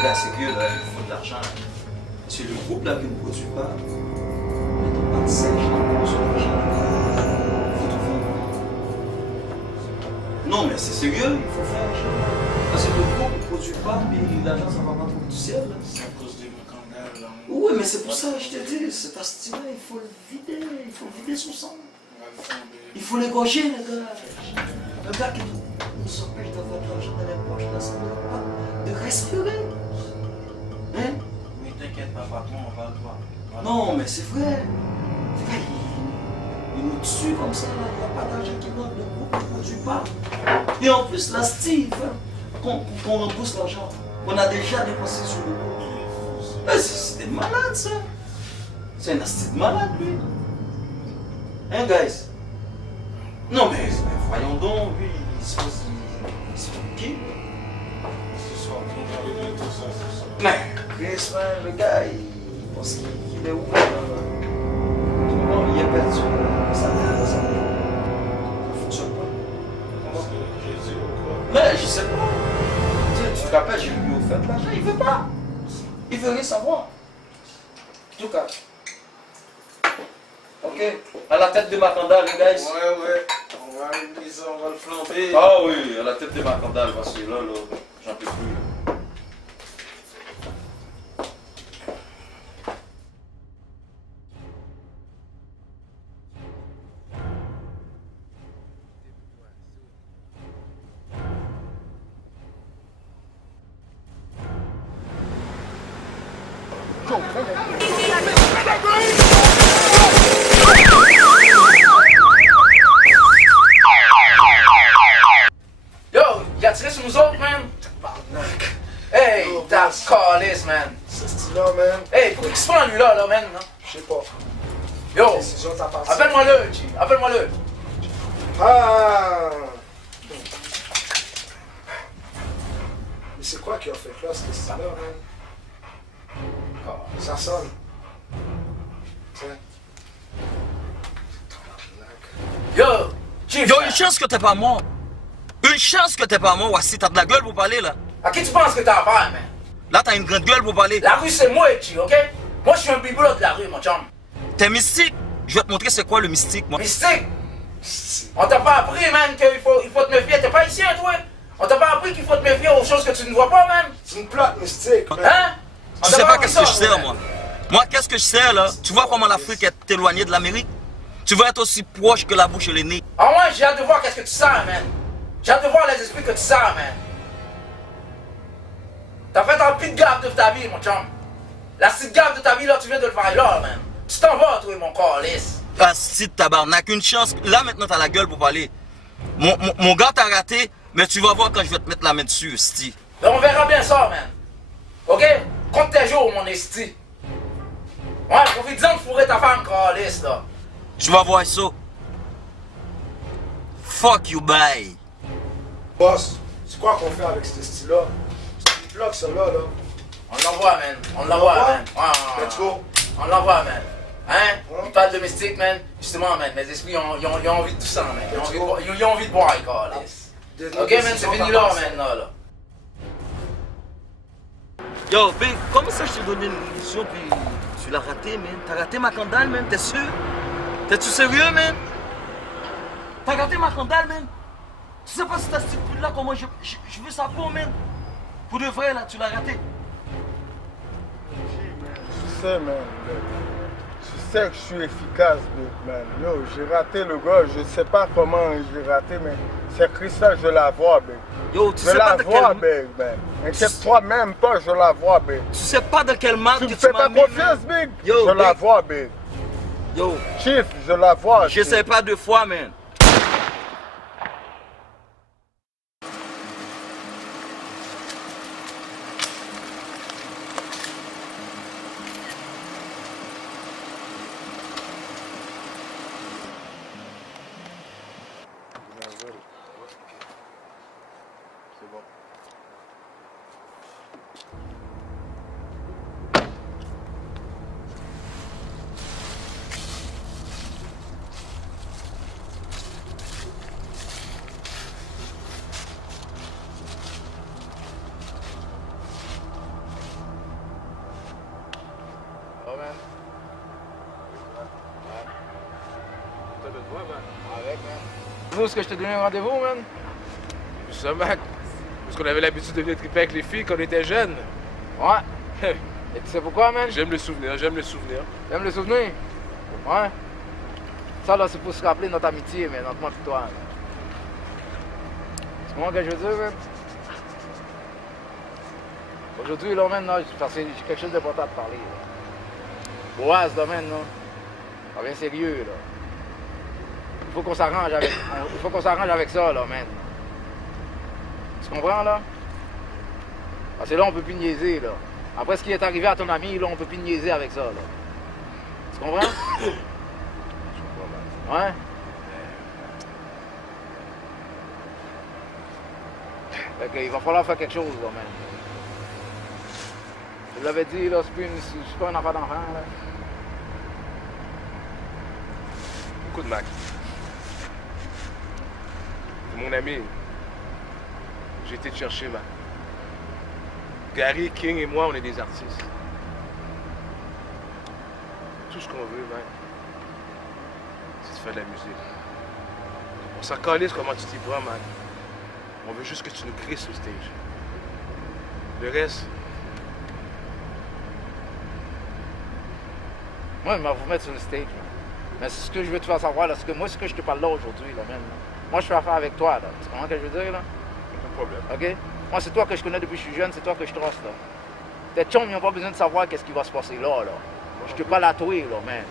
Là, c'est que là, il faut de l'argent. C'est le groupe là qui ne produit pas. Mais pas de sèche, sur l'argent. Il faut tout faire. Non, mais c'est sérieux, il faut faire l'argent. Parce que le groupe ne produit pas, mais l'argent, ça va pas tomber du ciel. C'est à cause des macandales, là. Oui, mais c'est pour ça que je te dis, cet asti-là, il faut le vider son sang. Il faut l'égorger, le gars. Le gars qui nous empêche d'avoir de l'argent dans les poches, là, ça ne donne pas de respirer. Hein? Oui, t'inquiète pas, patron, on va le voir. Non, mais c'est vrai. C'est vrai, il nous tue comme ça, là. Il n'y a pas d'argent qui rentre, le groupe ne produit pas. Et en plus, la Steve, qu'on rembourse l'argent, qu'on a déjà dépensé sur le groupe. C'était malade, ça. C'est un asti de malade, lui. Hein, guys? Non, mais voyons donc, lui, il se fait qui? Ce soir, on va regarder tout ça, c'est ça. Mais, Chris, man, le gars, il pense qu'il est où, là? Non, il est perdu. Ça fonctionne pas. J'ai dit ou quoi? Mais je sais pas. Tu te rappelles, j'ai lui offert de l'argent, il veut pas. Il veut rien savoir. En tout cas. Ok, à la tête de Macandal, les gars. Ouais. On va aller ça, on va le flamber. Ah oui, à la tête de Macandal, parce que là, j'en peux plus. Yo, il a tiré sur nous autres, man. Hey, t'as calice, man. Ce style-là, man. Hey, pour qu'il se prend lui là, man. Je sais pas. Yo, Décision t'appartient. appelle-moi-le, G. Appelle-moi-le. Ah! Mais c'est quoi qui a fait là, ce style-là, man? Ça sonne. Tiens. Yo, Yo, une chance que t'es pas mort. Une chance que t'es pas mort, si t'as de la gueule pour parler là. À qui tu penses que t'as affaire, man? Là, t'as une grande gueule pour parler. La rue, c'est moi, G, ok? Moi, je suis un bibelot de la rue, mon chum. T'es mystique. Je vais te montrer c'est quoi le mystique, moi. Mystique? On t'a pas appris, man, qu'il faut te méfier. T'es pas ici, hein, toi? On t'a pas appris qu'il faut te méfier aux choses que tu ne vois pas, man? C'est une plate mystique, man. Hein? Tu sais pas qu'est-ce que je sais, moi. Moi, qu'est-ce que je sais, là? Tu vois comment l'Afrique est éloignée de l'Amérique? Tu vas être aussi proche que la bouche et le nez. Ah ouais, j'ai hâte de voir qu'est-ce que tu sens, man. J'ai hâte de voir les esprits que tu sens, man. T'as fait un pis de gaffe de ta vie, mon chum. La petite gaffe de ta vie, là, tu viens de le faire là, man. Tu t'en vas, toi, mon calice. Asti de tabarnak, une chance. Là, maintenant, t'as la gueule pour parler. Mon gars t'a raté, mais tu vas voir quand je vais te mettre la main dessus, esti. Ben, on verra bien ça, man. Ok? Compte tes jours, mon esti. Ouais, profite-en de fourrer ta femme, calice, là. Tu vas voir ça. Fuck you, bye. Boss, c'est quoi qu'on fait avec ce style-là? C'est une bloc, ça, là. On l'envoie, man. On l'envoie, man. Ouais. Let's go. On l'envoie, man. Hein? Il parle de mystique, man. Justement, man. Mes esprits, ils ont envie de tout ça, man. Ils ont envie de boire, calice. Ok, man, c'est fini là, maintenant, là. Yo, Big, comment ça je t'ai donné une illusion puis tu l'as raté, man? T'as raté ma candale, man? T'es sûr? T'es-tu sérieux, man? T'as raté ma candale, man? Tu sais pas si t'as ce type là comment je veux sa peau, man? Pour de vrai, là, tu l'as raté. Je sais, man. Je sais que je suis efficace, Big, man. Yo, j'ai raté le gars. Je sais pas comment j'ai raté, mais c'est Cristal, je la vois, Big. Yo, tu je sais la pas de vois, quel... Big, man. Inquiète-toi même pas, je la vois, Big. Tu sais pas de quel mal tu que me tu fais m'as pas mis, confiance, man. Big. Yo, je la Big. vois, Big. Yo. Chief, je la vois. J'essaie pas deux fois, man. C'est bon. Oh, man. T'as de toi, man. Avec, man. Nous, est-ce que je t'ai donné un rendez-vous, man? Ça, Mac. Parce qu'on avait l'habitude de venir triper avec les filles quand on était jeunes. Ouais. Et tu sais pourquoi, man? J'aime le souvenir, j'aime le souvenir. T'aimes le souvenir? Ouais. Ça, là, c'est pour se rappeler notre amitié, man, entre moi et toi. Man. Tu comprends ce que je veux dire, man? Aujourd'hui, là, man, là, parce que j'ai quelque chose d'important à te parler, là. Boaz, là, man, là. Ça devient sérieux, là. Il faut qu'on s'arrange avec ça, là, man. Tu comprends, là? Parce que là, on peut plus niaiser, là. Après ce qui est arrivé à ton ami, là, on peut plus niaiser avec ça, là. Tu comprends? Ouais? Fait qu'il va falloir faire quelque chose, là, man. Je l'avais dit, là, c'est pas un affaire d'enfant, là. Écoute, Mac. C'est mon ami. J'ai été te chercher, Mac. Gary, King et moi, on est des artistes. Tout ce qu'on veut, Mac, c'est de faire de la musique. On s'en calisse comment tu t'y prends, Mac. On veut juste que tu nous cries sur le stage. Le reste... Moi, je vais vous mettre sur le stage, là. Mais c'est ce que je veux te faire savoir, là. Moi, ce que je te parle là aujourd'hui, là, même. Là. Moi, je fais affaire avec toi, là. Tu comprends ce que je veux dire, là? Pas de problème. OK? Moi, c'est toi que je connais depuis que je suis jeune, c'est toi que je trosse, là. Tes chums, ils n'ont pas besoin de savoir qu'est-ce qui va se passer là, là. Je te parle à toi, là, man.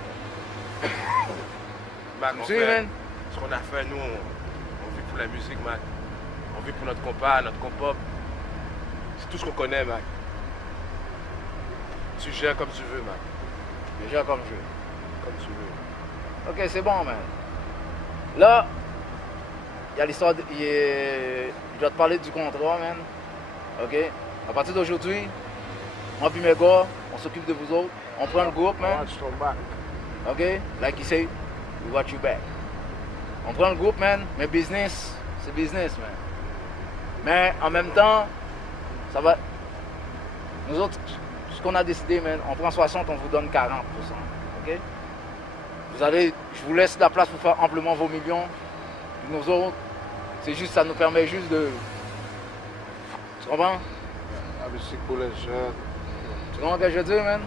Mac, Tu sais, man? Ce qu'on a fait, nous, on vit pour la musique, Mac. On vit pour notre compas, notre compop. C'est tout ce qu'on connaît, Mac. Tu gères comme tu veux, Mac. Je gère comme je veux. Comme tu veux. OK, c'est bon, man. Là, il y a l'histoire de... Je dois te parler du contrat, man. OK? À partir d'aujourd'hui, moi puis mes gars, on s'occupe de vous autres. On prend le groupe, man. OK? Like you say, we watch you back. On prend le groupe, man. Mais business, c'est business, man. Mais en même temps, ça va... Nous autres, ce qu'on a décidé, man, on prend 60, on vous donne 40%. OK? Vous allez... Je vous laisse la place pour faire amplement vos millions. Nous autres, c'est juste, ça nous permet juste de... Tu comprends? La musique pour les jeunes. Tu comprends ce que je veux dire, man?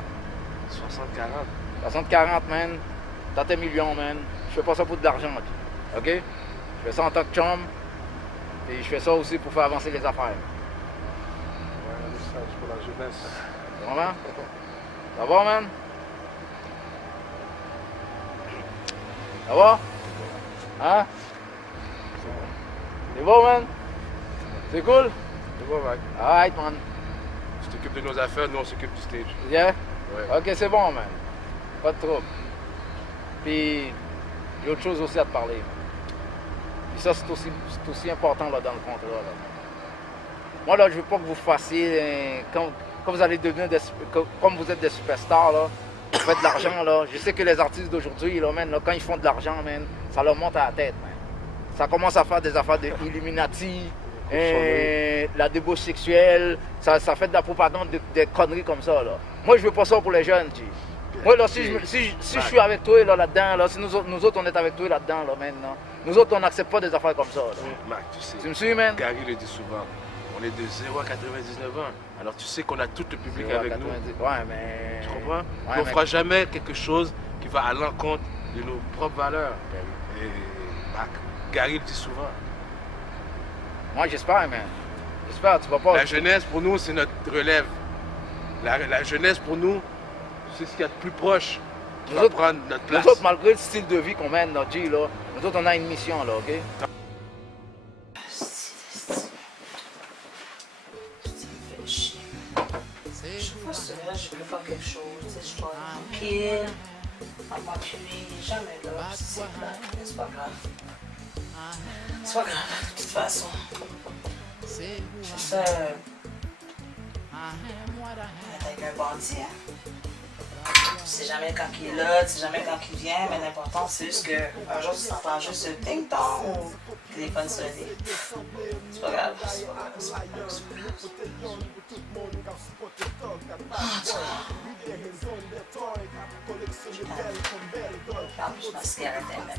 60-40. 60-40, man. T'as tes millions, man. Je fais pas ça pour de l'argent, OK? Je fais ça en tant que chum. Et je fais ça aussi pour faire avancer les affaires. Ouais, un message pour la jeunesse. Tu comprends? Ça va, man? Ça va? Hein? C'est beau, man? C'est cool? C'est bon, Mac. Alright, man. Tu t'occupes de nos affaires, nous on s'occupe du stage. Yeah? Ouais. Ok, c'est bon, man. Pas de trouble. Puis, j'ai autre chose aussi à te parler. Puis ça, c'est aussi important là, dans le contrat. Là. Moi, là, je veux pas que vous fassiez... Quand vous allez devenir des... Comme vous êtes des superstars, là, vous faites de l'argent, là. Je sais que les artistes d'aujourd'hui, là, man, là, quand ils font de l'argent, man, ça leur monte à la tête, man. ça commence à faire des affaires d'Illuminati, la débauche sexuelle, ça fait de la propagande, des conneries comme ça. Là. Moi, je veux pas ça pour les jeunes. Moi, là, si je suis avec toi là-dedans, là, si nous autres, on est avec toi là-dedans, là, maintenant, nous autres, on n'accepte pas des affaires comme ça. Là. Mac, tu sais, tu me suis, man? Gary le dit souvent, on est de 0 à 99 ans. Alors tu sais qu'on a tout le public avec nous. Ouais, mais... Tu comprends? Ouais, on ne fera jamais quelque chose qui va à l'encontre de nos propres valeurs. Et Mac, Gary le dit souvent. Moi, j'espère, man. J'espère, tu vas pas... La jeunesse, pour nous, c'est notre relève. La jeunesse, pour nous, c'est ce qu'il y a de plus proche. Nous autres, prendre notre place. Nous autres, malgré le style de vie qu'on mène, là, G, là, nous autres, on a une mission, là, OK? Je peux faire quelque chose, je dois être tranquille, à m'appuyer, jamais là, c'est pas grave. C'est pas grave, de toute façon. Je sais, avec un bandit, tu sais jamais quand il est là, tu sais jamais quand il vient, mais l'important c'est juste qu'un jour tu t'entends juste le ting-tong ou le téléphone sonner. C'est pas grave, c'est pas grave, c'est pas grave, c'est pas grave. En plus, ma cigarette est maintenant.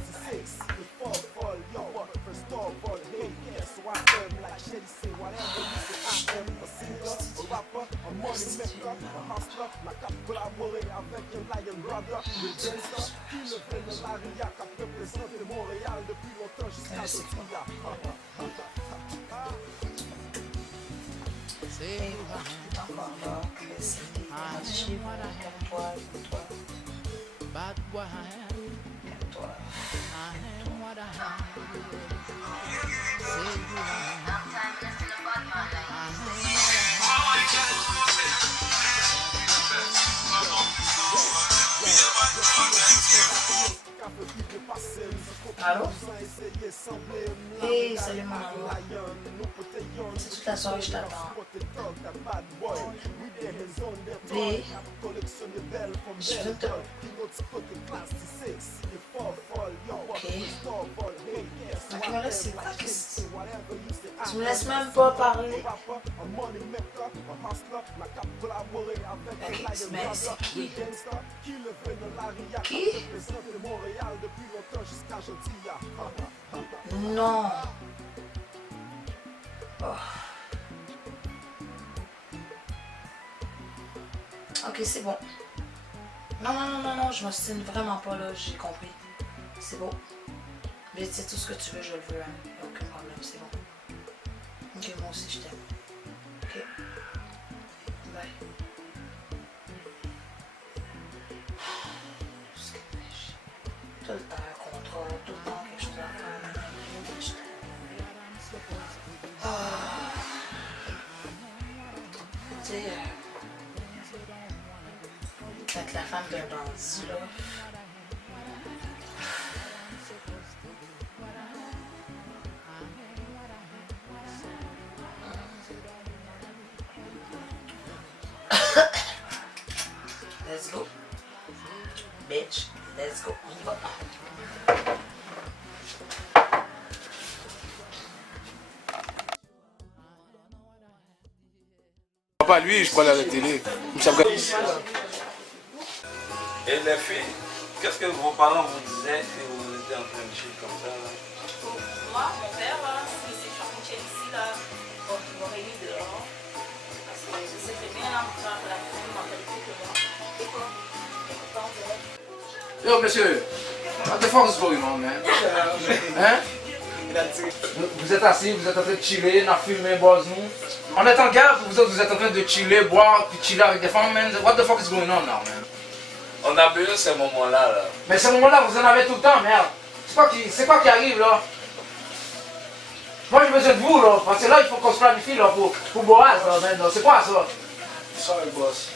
Allô? Hey, salut mon amour. C'est toute la soirée, je t'attends. B, je veux te... Ok. Ok, mais là, c'est quoi? Tu me laisses même pas parler. Ok, mais c'est qui? Qui? Non. Oh. Ok, c'est bon. Non, je m'ostine vraiment pas là, j'ai compris. C'est bon. Mais c'est tout ce que tu veux, je le veux, hein. Aucun problème, c'est bon. Ok, moi aussi je t'aime. Ok. Bye. Tout le temps un contrôle, tout le temps quelque chose à faire. Je t'aime. Tu sais, être la femme d'un bandit, là. Let's go. Bitch, let's go. On y va. Pas lui, je parle à la télé. Et les filles, qu'est-ce que vos parents vous disaient si vous étiez en train de chier comme ça là? Moi, mon père, là, si c'est en train de chier ici, là, il m'aurait mis dehors. Parce que je sais très bien, là, la même mentalité que moi. Et quoi? Yo, monsieur, what the fuck is going on, man? Hein? Vous êtes assis, vous êtes en train de chiller, on a fumé, boire nous. On est en guerre, vous êtes en train de chiller, boire, puis chiller avec des femmes, man. What the fuck is going on now, man? On a besoin de ces moments-là. Là. Mais ces moments-là, vous en avez tout le temps, merde. C'est quoi qui arrive, là? Moi, j'ai besoin de vous, là, parce que là, il faut qu'on se planifie, là, pour Boaz, là, man. C'est quoi, ça? Sorry, boss.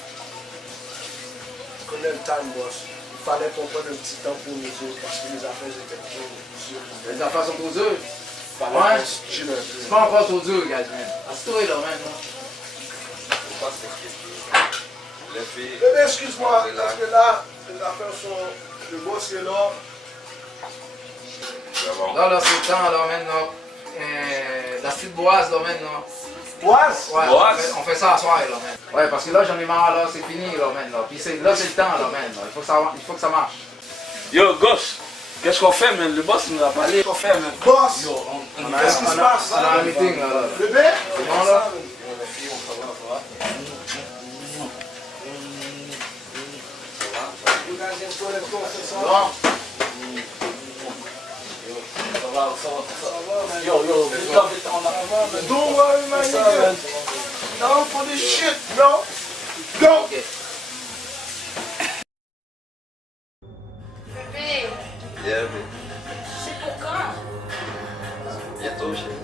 Je connais le time, boss. Il fallait qu'on prenne un petit temps pour nous autres, parce que les affaires étaient trop dures. Les affaires sont trop dures? Ouais, c'est pas encore trop dur, guys, man. Assieds-toi, là, man. Les filles. Bébé, excuse-moi, parce que là, les affaires sont. Le boss est là. Là, c'est le temps, là, maintenant. La petite boise, là, maintenant. Boise? Ouais, Boise? on fait ça à soir, là, maintenant. Ouais, parce que là, j'en ai marre, là, c'est fini, là, maintenant. Puis là, c'est le temps, là, maintenant. Il faut que ça marche. Yo, gosse, qu'est-ce qu'on fait, man? Le boss nous a parlé. Qu'est-ce qu'on fait, man? Boss! Yo, Qu'est-ce qui se passe? On a un meeting, là. Bébé? C'est bon, là? Bon. Yo, Don't worry, my nigga. Down for this shit, bro. Go! Bébé, Yeah, bébé. c'est pour quand? Bientôt, chérie.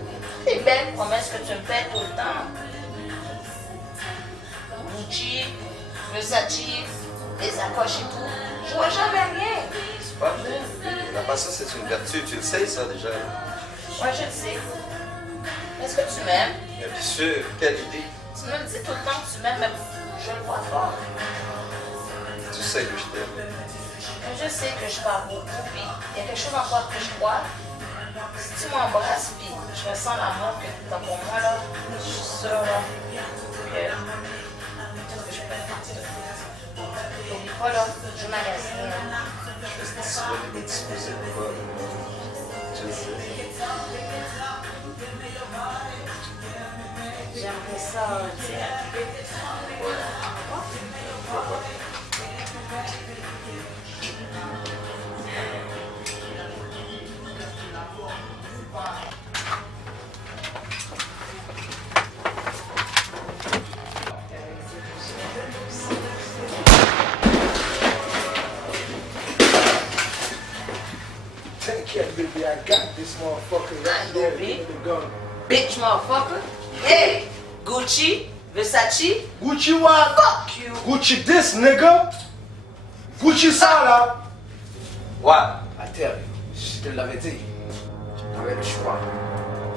Les belles promesses que tu me fais tout le temps. Gucci, Versace, les sacoches et tout. Je vois jamais rien. C'est pas vrai. La passion, c'est une vertu. Tu le sais, ça, déjà. Moi, je le sais. Est-ce que tu m'aimes? Mais bien sûr, quelle idée. Tu me dis tout le temps que tu m'aimes, mais je le vois fort. Tu sais que je t'aime. Mais je sais que je parle beaucoup, puis il y a quelque chose encore que je crois. Si tu m'embrasses, puis je ressens l'amour que tu as pour moi, là, je suis sûre, là, que je peux faire. N'oublie pas, là, je magasine, là. Je vais te souhaiter de disposer de quoi. Je le sais. J'aimerais ça, tu sais. T'inquiète, baby, I got this motherfucker right there. Give me the gun. Bitch, motherfucker. Hey, Gucci, Versace. Gucci what? Fuck you. Gucci this, nigga. Gucci ça, là. Ouais. À terre, je te l'avais dit. Tu avais le choix.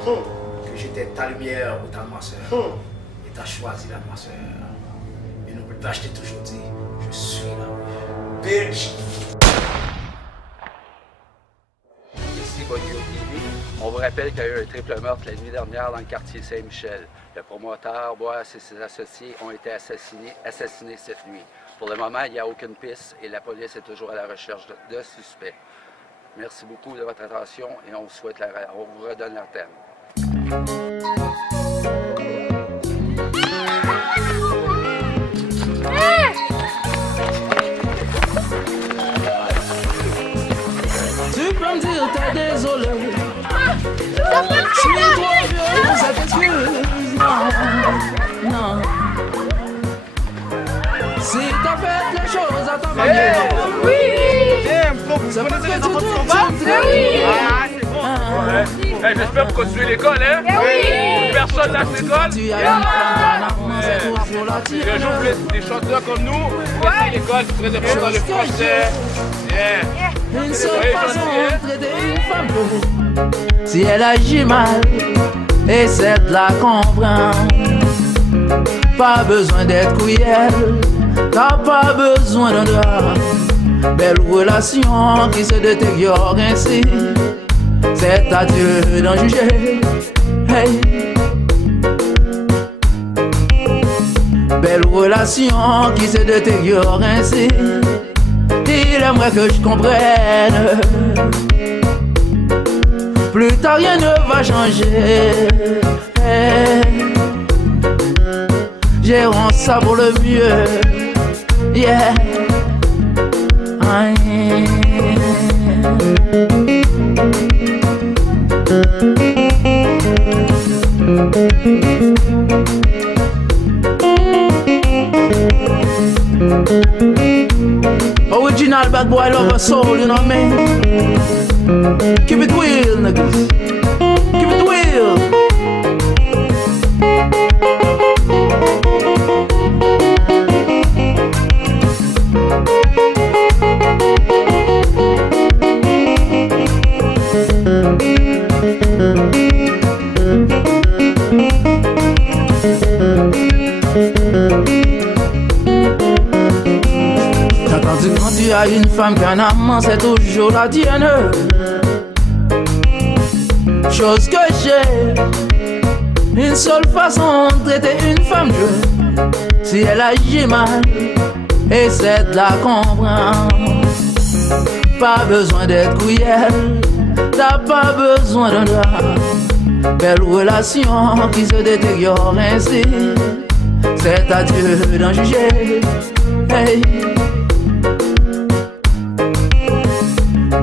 Que j'étais ta lumière ou ta noirceur. Et t'as choisi la noirceur. Et n'oublie pas, je t'ai toujours dit, je suis là. Bitch. Ici Bonio TV. On vous rappelle qu'il y a eu un triple meurtre la nuit dernière dans le quartier Saint-Michel. Le promoteur Bois et ses associés ont été assassinés cette nuit. Pour le moment, il n'y a aucune piste et la police est toujours à la recherche de suspects. Merci beaucoup de votre attention et on vous redonne l'antenne. Tu peux me dire t'es désolé. Je suis trop vieux pour cette excuse. Non, non. Si t'as fait les choses à ta manière. Oui. C'est parce que tu oui. Ah, c'est bon. J'espère que vous continuez l'école, hein? Oui. Personne lâche l'école. Tu as un jour, des chanteurs comme nous, laissez l'école, c'est très important dans le français. Une seule façon de traiter une femme bleue. Si elle agit mal, essaie de la comprendre. Pas besoin d'être cruel, t'as pas besoin d'un drap. Belle relation qui se détériore ainsi, c'est à Dieu d'en juger. Hey. Belle relation qui se détériore ainsi, il aimerait que je comprenne. Plus tard rien ne va changer. Hey. Gérons ça pour le mieux. Yeah. Original bad boy love a soul, you know what I mean? Keep it real, niggas. Keep it real. J'ai entendu quand tu as une femme qu'un amant c'est toujours la tienne. chose que j'ai. Une seule façon de traiter une femme jeune, si elle agit mal, essaie de la comprendre. Pas besoin d'être cruel, t'as pas besoin d'un drame. Belle relation qui se détériore ainsi, c'est à Dieu d'en juger. Hey.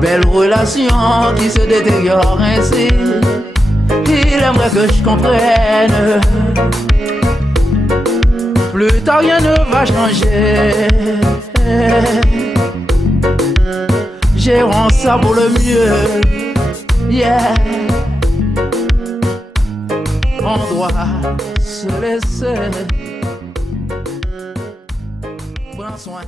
Belle relation qui se détériore ainsi, il aimerait que je comprenne. Plus tard rien ne va changer. Gérons ça pour le mieux. Yeah. On doit se laisser. Prends soin.